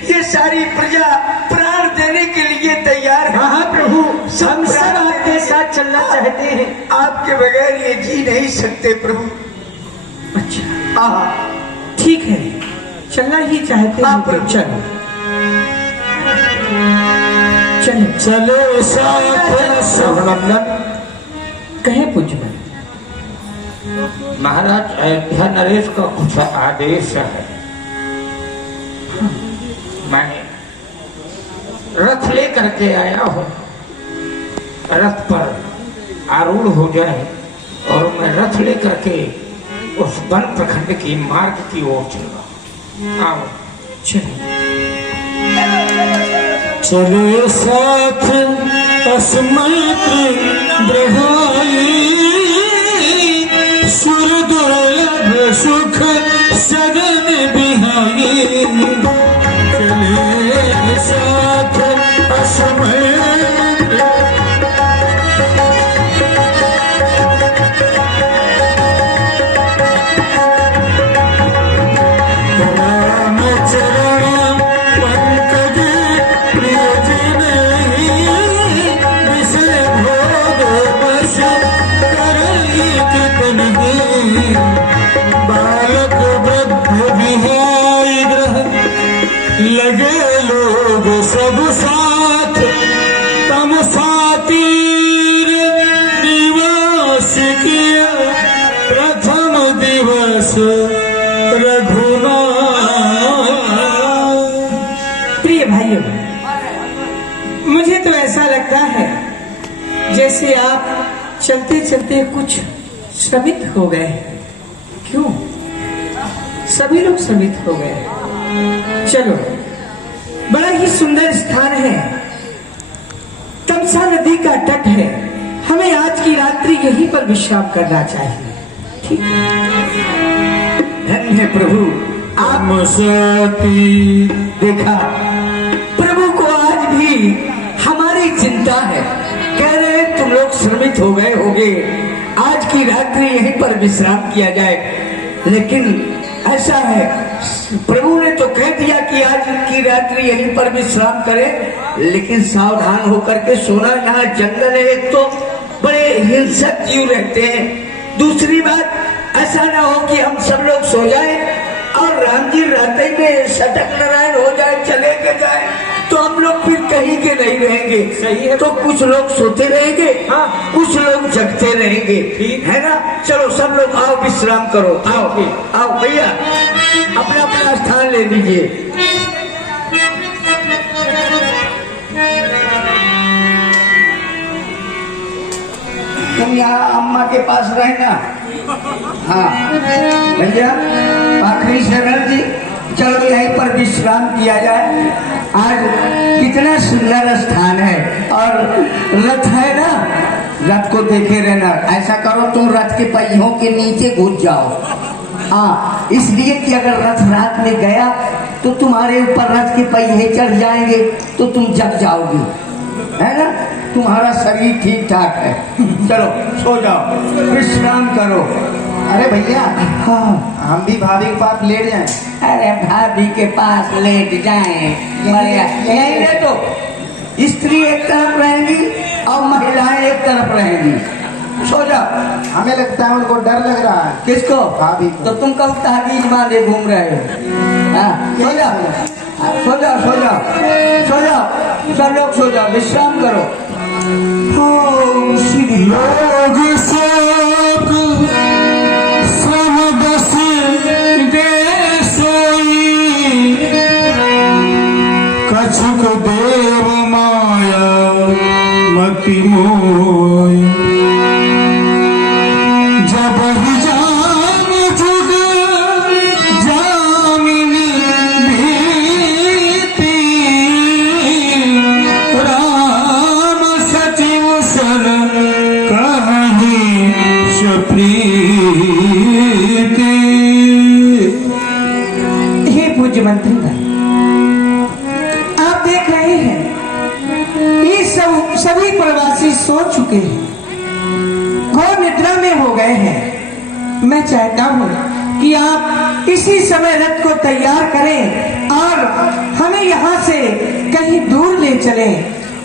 ये सारी प्रजा प्राण देने के लिए तैयार है। हाँ प्रभु, हम सब आपके साथ चलना चाहते हैं। आपके बगैर ये जी नहीं सकते प्रभु। अच्छा हाँ ठीक है, चलना ही चाहते हाँ, हैं तो प्रभु। चलो चलो। चले साथ रघुनंदन, कहे पूजन। महाराज अयोध्या नरेश का कुछ आदेश है। मैं रथ लेकर के आया हूँ, रथ पर आरूढ़ हो जाए और मैं रथ लेकर के उस वन प्रखंड की मार्ग की ओर चला। आओ चलो चले साथ अस्मैत्र ब्रहाई, सुर दुर्लभ सुख सदन बिहाई। चले साथ अस्मैत्र राम चरण पंकज प्रियजन विषय भोग बस करई कितन बालक वृद्ध विहाई ग्रह लगे लोग सब साथ। तम सातीर दिवस किया प्रथम दिवस रघुनाथ। प्रिय भाइयों, मुझे तो ऐसा लगता है जैसे आप चलते चलते कुछ श्रमित हो गए। क्यों? सभी लोग श्रमित हो गए। चलो, बड़ा ही सुंदर स्थान है, तमसा नदी का तट है। हमें आज की रात्रि यहीं पर विश्राम करना चाहिए। ठीक है? धन्य है प्रभु। हम साथी देखा, प्रभु को आज भी हमारी चिंता है। कह रहे हैं तुम लोग श्रमित हो गए होगे, आज की रात्रि यहीं पर विश्राम किया जाए। लेकिन ऐसा है, प्रभु ने तो कह दिया कि आज की रात्रि यहीं पर विश्राम करें, लेकिन सावधान होकर के सोना। यहाँ जंगल है, एक तो बड़े हिंसक जीव रहते हैं। दूसरी बात, ऐसा ना हो कि हम सब लोग सो जाएं और राम जी रात में सटक नारायण हो जाए, चले के जाए, तो हम लोग फिर कहीं के नहीं रहेंगे। रहेंगे सही है। तो कुछ लोग सोते रहेंगे, हाँ। कुछ लोग जगते रहेंगे, ठीक। है ना। चलो सब लोग आओ, विश्राम करो, आओ ठीक। आओ भैया, अपना अपना स्थान ले लीजिए। तुम यहाँ अम्मा के पास रहना। हाँ भैया, आखिरी शरण जी, चलो यहीं पर विश्राम किया जाए। आज कितना सुंदर स्थान है, और रथ है ना, रथ को देखे रहना। ऐसा करो, तुम रथ के पहियों के नीचे घुस जाओ। हाँ, इसलिए कि अगर रथ रात में गया तो तुम्हारे ऊपर रथ के पहिए चढ़ जाएंगे, तो तुम जग जाओगे, है ना। तुम्हारा शरीर ठीक ठाक है। चलो सो जाओ, विश्राम करो। अरे भैया, हाँ, हम भी भाभी के पास लेट जाएं। अरे भाभी के पास लेट जाएं, यहीं तो स्त्री एक तरफ रहेंगी और महिलाएं एक तरफ रहेंगी। सो जाओ। हमें लगता है उनको डर लग रहा है। किसको? भाभी को। तो तुम कब तहवीज बांधे घूम रहे हो? हाँ, सो जाओ, सो जाओ, सो जाओ, सो जाओ, सब लोग सो जाओ, विश्राम करो। ओम श्री योग शोक सब बस दे सोई, कछुक देव माया मति मोय, जब ही जान जुग जामिनी भीति, राम सचिव सन कहीं सुप्रीति। हे पूज्य मंत्री भाई, आप देख रहे हैं ये सभी प्रवासी सो चुके हैं, घोर निद्रा में हो गए हैं। मैं चाहता हूँ कि आप इसी समय रथ को तैयार करें और हमें यहाँ से कहीं दूर ले चलें।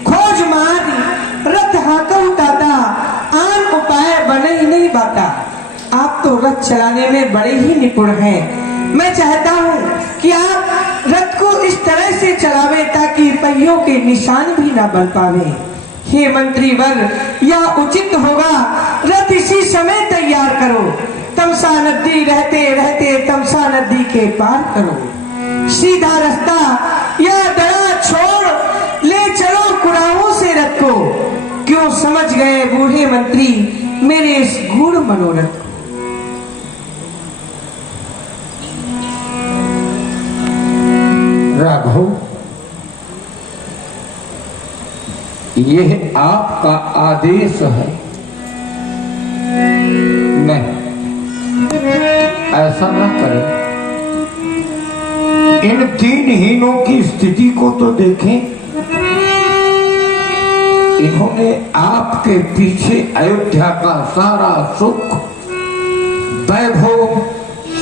खोज मार रथ हाका उठाता, आन उपाय बने ही नहीं बाता। आप तो रथ चलाने में बड़े ही निपुण हैं। मैं चाहता हूँ कि आप रथ को इस तरह से चलावे ताकि पहियों के निशान भी ना बन पावे। हे मंत्री वर, यह उचित होगा, रथ इसी समय तैयार करो। तमसा नदी रहते रहते तमसा नदी के पार करो। सीधा रास्ता यह दड़ा छोड़ ले चलो कुराहों से रथ को। क्यों समझ गए बूढ़े मंत्री मेरे इस गूढ़ मनोरथ को? राघव, यह आपका आदेश है। नहीं, ऐसा न करें। इन तीन हीनों की स्थिति को तो देखें। इन्होंने आपके पीछे अयोध्या का सारा सुख, वैभव,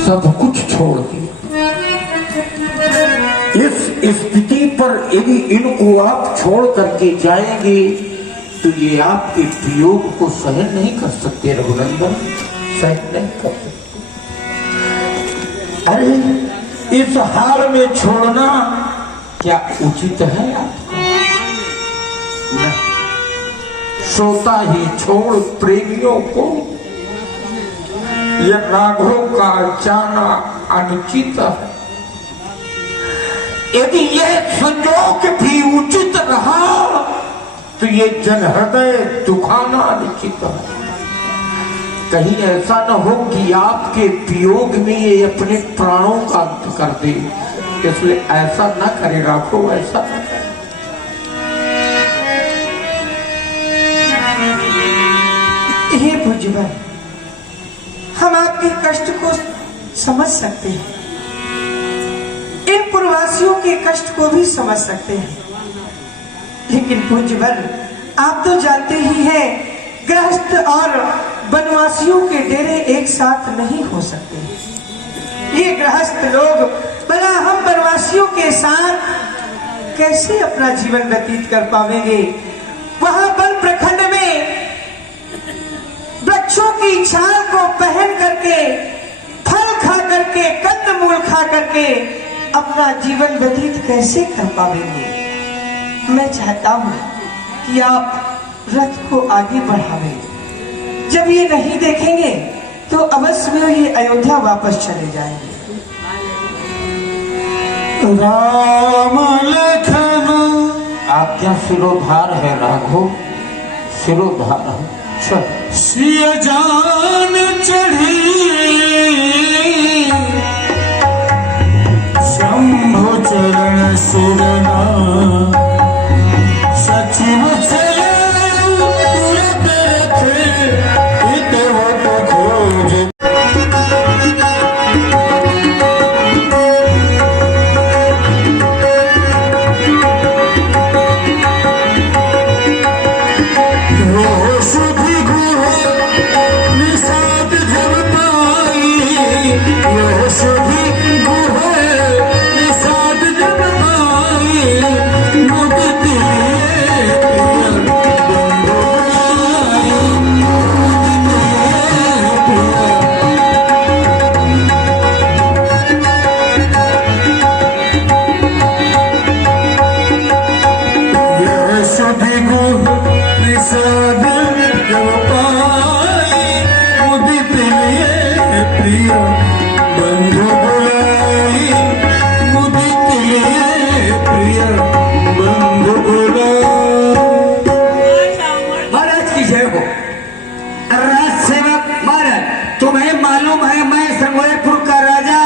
सब कुछ छोड़ दिया। इस स्थिति पर यदि इनको आप छोड़ करके जाएंगे तो ये आपके वियोग को सहन नहीं कर सकते रघुनंदन, सहन नहीं कर सकते। अरे इस हाल में छोड़ना क्या उचित है आपका? नहीं, सोता ही छोड़ प्रेमियों को यह राघव का जाना अनुचित है। यदि यह संजोग भी उचित रहा तो ये जनहृदय दुखाना अनुचित है। कहीं ऐसा न हो कि आपके वियोग में ये अपने प्राणों का अंत कर दे, इसलिए ऐसा न करे राघव, ऐसा न करे। हे पूज्यवर, हम आपके कष्ट को समझ सकते हैं, इन प्रवासियों के कष्ट को भी समझ सकते हैं, लेकिन पूज्यवर आप तो जानते ही हैं गृहस्थ और वनवासियों के डेरे एक साथ नहीं हो सकते। ये गृहस्थ लोग भला हम वनवासियों के साथ कैसे अपना जीवन व्यतीत कर पाएंगे? वहां वन प्रखंड में वृक्षों की छाल को पहन करके, फल खा करके, कंदमूल खा करके अपना जीवन व्यतीत कैसे कर पाएंगे? मैं चाहता हूँ कि आप रथ को आगे बढ़ावे। जब ये नहीं देखेंगे तो अवश्य में ये अयोध्या वापस चले जाएंगे। राम लखन आज्ञा सिरोधार है राघो, सिरोधार है। चल सिया जान चढ़ी शंभु चरण सुरना सचिव चले खोज महाराज की जय हो। राज सेवक महाराज, तुम्हें मालूम है मैं संगोयपुर का राजा,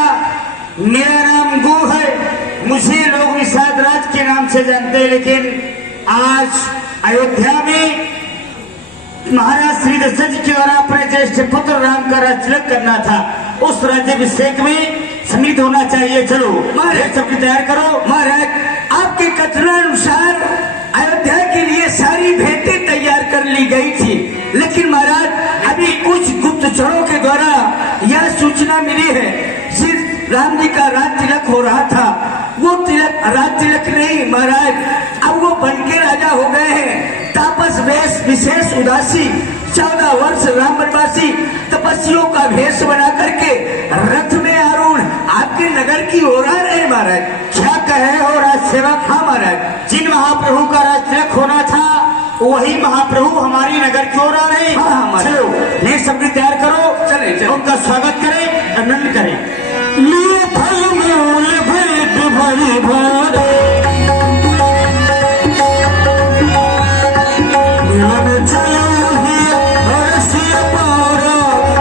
मेरा नाम गो है। मुझे लोग निषाद राज के नाम से जानते हैं, लेकिन आज अयोध्या में महाराज श्री दशरथ जी के द्वारा अपने ज्येष्ठ पुत्र राम का राज्यतिलक करना था। उस राज्याभिषेक में सम्मिलित होना चाहिए। चलो महाराज सबकी तैयार करो। महाराज आपके कथनानुसार अयोध्या के लिए सारी भेंटें तैयार कर ली गई थी, लेकिन महाराज अभी कुछ गुप्तचरों के द्वारा यह सूचना मिली है श्री राम जी का राज तिलक हो रहा था। वो तिलक राज तिलक नहीं महाराज, अब वो बन के राजा हो गए हैं। तापस वेश विशेष उदासी 14 वर्ष राम वनवासी तपस्वियों का भेष बना करके रथ में आरूढ़ आपके नगर की ओर आ रहे महाराज। क्या कहे हो राज सेवक? हाँ महाराज, जिन महाप्रभु का राज तिलक होना था वही महाप्रभु हमारी नगर की ओर आ रहे हैं। चलो नहीं सबकी तैयार करो, चले उनका स्वागत करें, अभिनंदन करें। लिए फल मूल भेंट भरी भारे मिलन चलो हिया हर्षिया पारा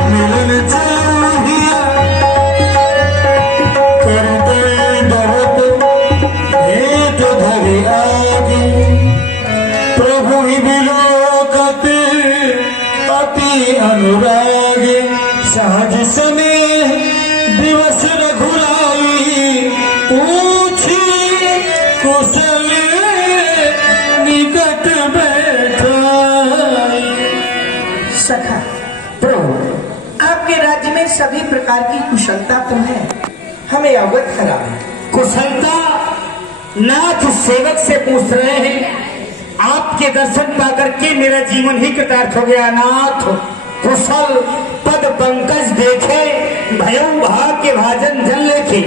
मिलन चलो हिया करते बहुत भेंट धरी आगे प्रभु ही बिलोकते अति अनुरागे सहज स्नेह दिवस रघुराई पूछी कुशल निकट बैठाई। सखा प्रभु, आपके राज्य में सभी प्रकार की कुशलता तो है, हमें अवगत करावे। कुशलता नाथ सेवक से पूछ रहे हैं। आपके दर्शन पाकर के मेरा जीवन ही कृतार्थ हो गया। नाथ कुशल पद पंकज देखे भयो भाग्य भाजन जन लेखे।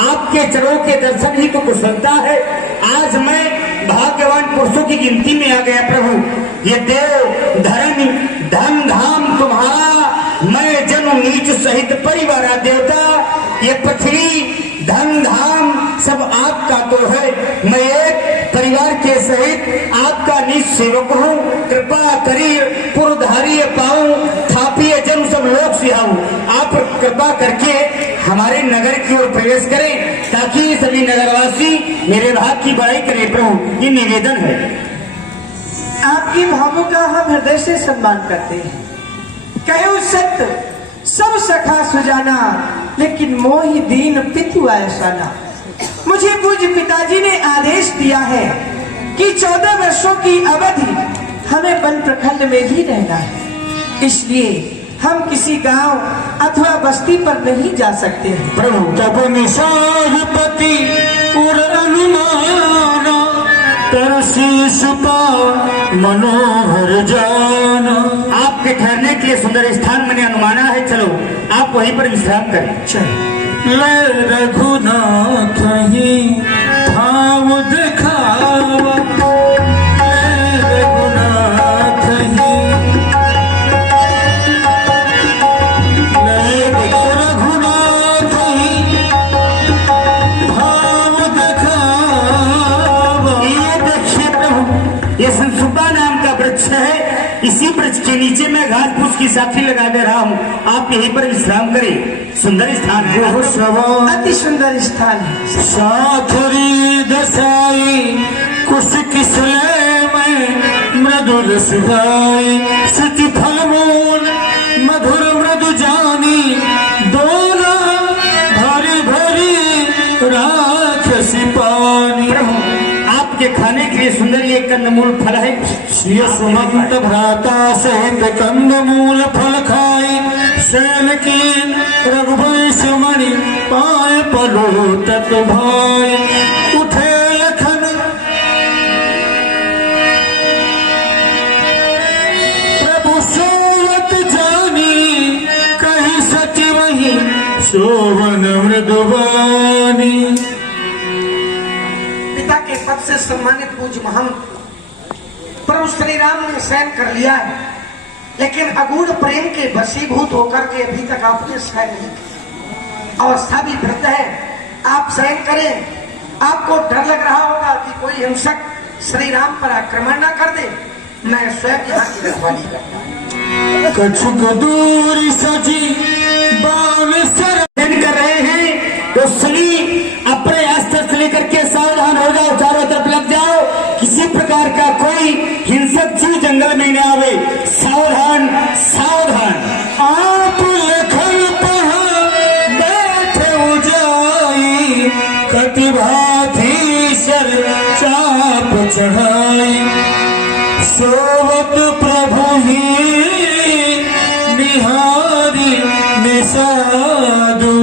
आपके चरणों के दर्शन ही तो कुशलता है। आज मैं भाग्यवान पुरुषों की गिनती में आ गया प्रभु। ये देव धर्म धन धाम तुम्हारा, मैं जन्म नीच सहित परिवार देवता। ये पृथ्वी धन धाम सब आपका तो है, मैं एक परिवार के सहित आपका निज सेवक हूँ। कृपा करी पुरधारी पाऊं थापिए जन्म सब लोग सिहाऊं। आप कृपा करके हमारे नगर की ओर प्रवेश करें ताकि सभी नगरवासी मेरे भाग की बड़ाई करें प्रभु, ये निवेदन है। आपकी भावों का हम हृदय से सम्मान करते हैं। कहो सत्य सब सखा सुजाना, लेकिन मोहि दीन पितु आयसाना। मुझे पूज्य पिताजी ने आदेश दिया है कि 14 वर्षों की अवधि हमें वन प्रखंड में ही रहना है, इसलिए हम किसी गांव अथवा बस्ती पर नहीं जा सकते हैं। प्रभु तब निशापति उर अनुमाना तरसीस पा मनोहर जाना। आपके ठहरने के लिए सुंदर स्थान मैंने अनुमाना है, चलो आप वहीं पर विश्राम करें। चलो ले रघुनाथ ही भाव दिखावा ले रघु घास फूस की साथी लगा दे रहा हूँ, आप यहीं पर विश्राम करें। सुंदर स्थान है। अति सुंदर स्थान है। साथरी दसाई कुछ किसले में मृदुल सुधाई, सच फल मूल मधुर मृदु जानी, दोना भरी भरी राक्षसी पानी। आपके खाने के लिए सुंदर ये कंदमूल फल है। सुमंत भ्राता सहित कंदमूल फल खाई, शैल की रघुवंश मणि पाए पलोतक भाई। उठे लखन प्रभु सोवत जानी, कहीं सच वही शोभन मृदुवानी। पिता के पद से सम्मानित पूज्य महंत प्रभु श्री राम ने शयन कर लिया है, लेकिन अगूढ़ प्रेम के वशीभूत होकर के अभी तक आपने शयन नहीं किया। अवस्था भी वृद्ध है, आप शयन करें। आपको डर लग रहा होगा कि कोई हिंसक श्री राम पर आक्रमण ना कर दे, मैं स्वयं यहाँ की रखवाली करता हूँ। कछुक दूरी सजी बाण सर कर रहे हैं तो सुनी अपने अस्त्र से लेकर के सावधान हो जाओ, चारों तरफ लग जाओ, किसी प्रकार का कोई हिंसक जीव जंगल में न आवे। सावधान सावधान। आप लखन पहा बैठे उजाई, कटिभाधीशर चाप चढ़ाई, सोवत प्रभु ही निहारी निषादु,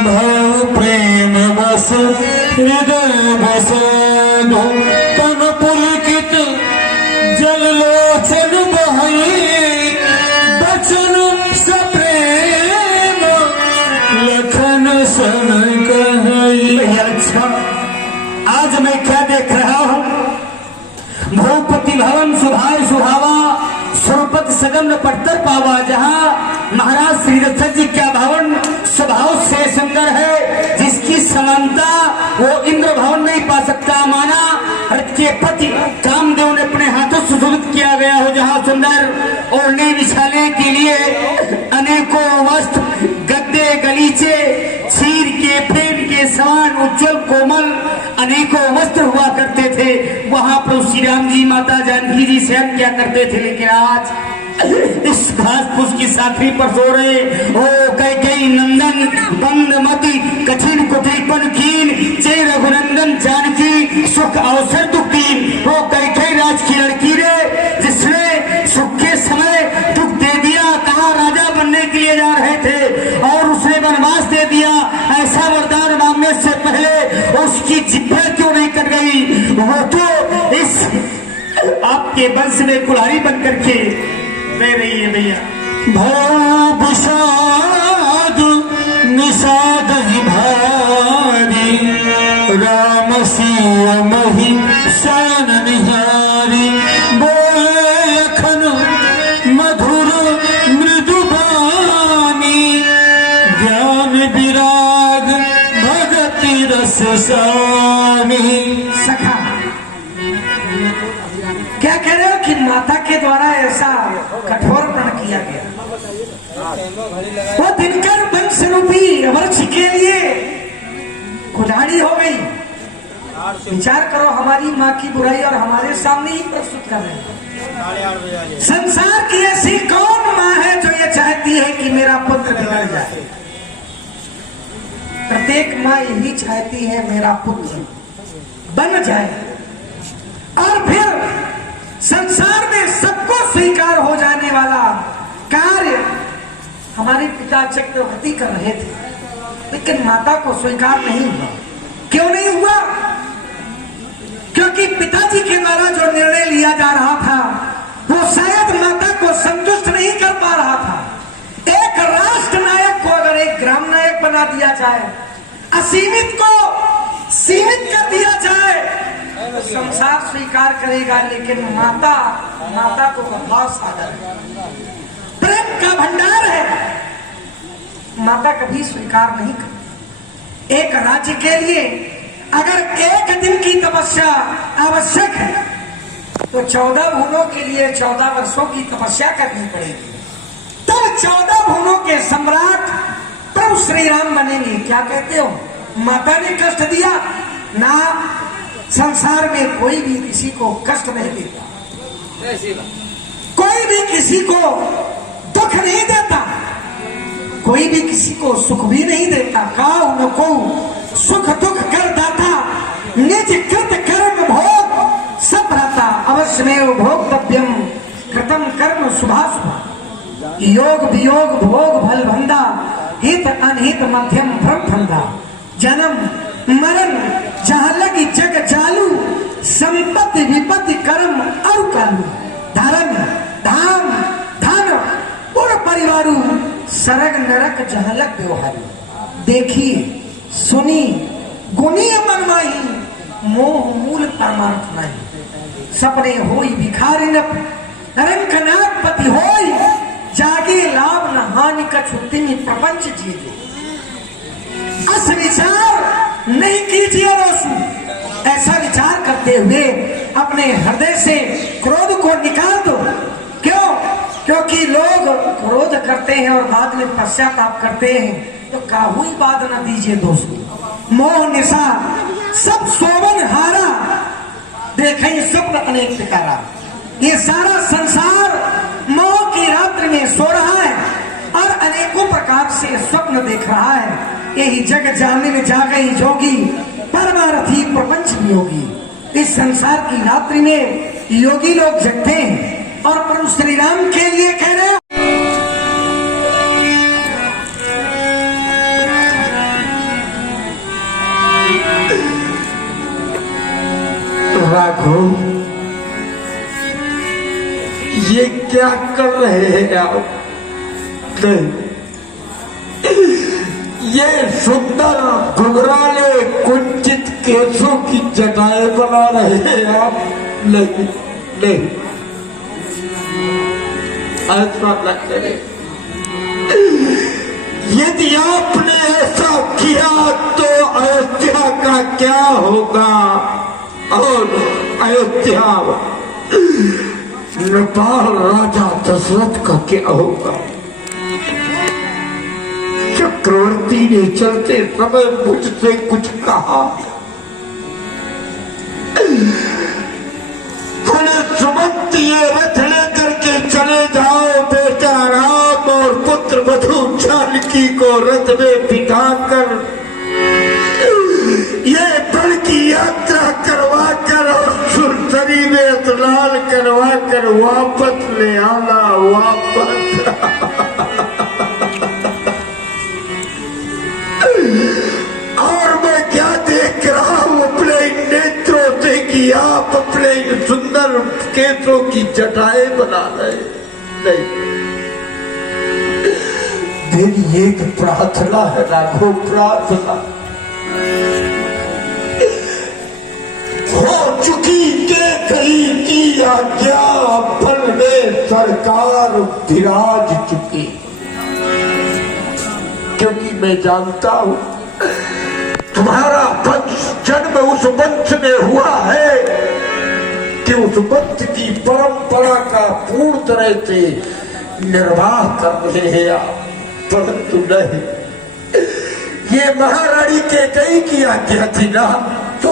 भव प्रेम बस हृदय बसादु। तन पुलकित जल लोचन बहाई, बचन सप्रेम लखन सन कहाई। अच्छा, आज मैं क्या देख रहा हूँ? भूपति भवन सुभाय सुहावा, सुरपत सगम पट्टर पावा। जहाँ महाराज श्री दशरथ जी का भवन स्वभाव से सुंदर है, जिसकी समानता वो इंद्र भवन नहीं पा सकता। माना रथ के पति कामदेव ने अपने हाथों से सुशोभित किया गया हो। जहाँ सुंदर ओढ़ने बिछाने के लिए अनेकों वस्त्र, गद्दे गलीचे, चीर के फेन के समान उज्जवल कोमल अनेकों वस्त्र हुआ करते थे। वहां पर श्री राम जी माता जानकी जी शयन क्या करते थे। लेकिन आज इस घास फूस की साथी पर सो रहे ओ कैकेयी नंदन बंदमती कठिन कुटिलपन कीन, जय रघुनंदन जानकी सुख अवसर दुख दीन। वो कैकेयी राज की लड़की रे, जिसने सुख के समय दुख दे दिया। कहा राजा बनने के लिए जा रहे थे और उसने वनवास दे दिया। ऐसा वरदान मांगने से पहले उसकी जिभा क्यों नहीं कट गई? वो तो इस आपके वंश में कुल्हाड़ी बन करके दे रही है भैया। भव विषाद निषाद ही भारी, राम सिया मही शयन निहारी। बोले लखन मधुर मृदु बानी, ज्ञान विराग भगति रस सानी। सखा, क्या कह रहे हो कि माता के द्वारा ऐसा कठोर प्रण किया गया? वो दिनकर वंश रूपी वृक्ष के लिए कुल्हाड़ी हो गई। विचार करो, हमारी माँ की बुराई और हमारे सामने ही प्रस्तुत कर रहे हैं। संसार की ऐसी कौन माँ है जो ये चाहती है कि मेरा पुत्र बिगड़ जाए? प्रत्येक माँ यही चाहती है मेरा पुत्र बन जाए और फिर संसार में सबको स्वीकार हो जाने वाला कार्य हमारे पिता चक्रवर्ती कर रहे थे, लेकिन माता को स्वीकार नहीं हुआ। क्यों नहीं हुआ? क्योंकि पिताजी के द्वारा जो निर्णय लिया जा रहा था वो शायद माता को संतुष्ट नहीं कर पा रहा था। एक राष्ट्र नायक को अगर एक ग्राम नायक बना दिया जाए, असीमित को सीमित कर दिया जाए, तो संसार स्वीकार करेगा, लेकिन माता को अभाव सागर है, प्रेम का भंडार है, माता कभी स्वीकार नहीं करती। एक राज्य के लिए अगर एक दिन की तपस्या आवश्यक है तो 14 भुवनों के लिए 14 वर्षों की तपस्या करनी पड़ेगी। तब 14 भुवनों के सम्राट प्रभु श्री राम बनेंगे। क्या कहते हो? माता ने कष्ट दिया ना, संसार में कोई भी किसी को कष्ट नहीं देता, कोई भी किसी को दुख नहीं देता, कोई भी किसी को सुख भी नहीं देता। काऊ न को सुख दुख कर दाता, निज कृत कर्म भोग सब रहता, अवश्य में भोक्तव्यम कृतम कर्म शुभाशुभ, योग वियोग भोग भल भंदा, हित अनहित मध्यम भ्रम फंदा, जन्म मरण जहां लगी जग जालू, संपत्ति विपत्ति कर्म और कालू, धर्म धाम धन और परिवारू, सरग नरक जहां लग व्यवहारू, देखी सुनी गुनी मनमाही, मोह मूल परमार्थ नहीं, सपने होई भिखारी न रंकनाथ पति होई, जागे लाभ न हानि कछु तिनि प्रपंच जीजे, अस विचार नहीं कीजिए रोशु, ऐसा विचार करते हुए अपने हृदय से क्रोध को निकाल दो। क्यों? क्योंकि लोग क्रोध करते हैं और बाद में पश्चाताप करते हैं, तो काहू ही बात न दीजिए दोस्तों। मोह निशा सब शोभन हारा, देखें स्वप्न अनेक प्रकारा, ये सारा संसार मोह की रात्रि में सो रहा है और अनेकों प्रकार से स्वप्न देख रहा है। यही जग जाने में जा गई जोगी, परमारथी प्रपंच भी होगी। इस संसार की रात्रि में योगी लोग जगते हैं और प्रभु श्री राम के लिए कह रहे हैं, राघव ये क्या कर रहे हैं आप? ये सुंदर घुघराले कुंचित केसों की जटाएं बना रहे हैं आप? नहीं नहीं, ऐसा न करें। यदि आपने ऐसा किया तो अयोध्या का क्या होगा? और अयोध्या नेपाल राजा दशरथ का क्या होगा? चक्रवर्ती ने चलते समय मुझसे कुछ कहा, सुमंत ये रथ लेकर के चले जाओ बेटा राम और पुत्र वधु जानकी को रथ में बिठाकर ये बल की यात्रा करवा कर और सुरसरी में स्नान करवा कर वापस ले आना, वापस। और मैं क्या देख रहा हूँ अपने नेत्रों से कि आप अपने सुंदर केसों की जटाएं बना रहे। नहीं, मेरी एक प्रार्थना है राघव, प्रार्थना। हो चुकी देख ही की आज्ञा, बल में सरकार विराज चुकी, क्योंकि मैं जानता हूं तुम्हारा वंश जन्म उस वंश में हुआ है कि उस वंश की परंपरा का पूर्ण तरह से निर्वाह कर रहे हैं आप, परंतु नहीं, ये महारानी के कई की आज्ञा थी ना, तो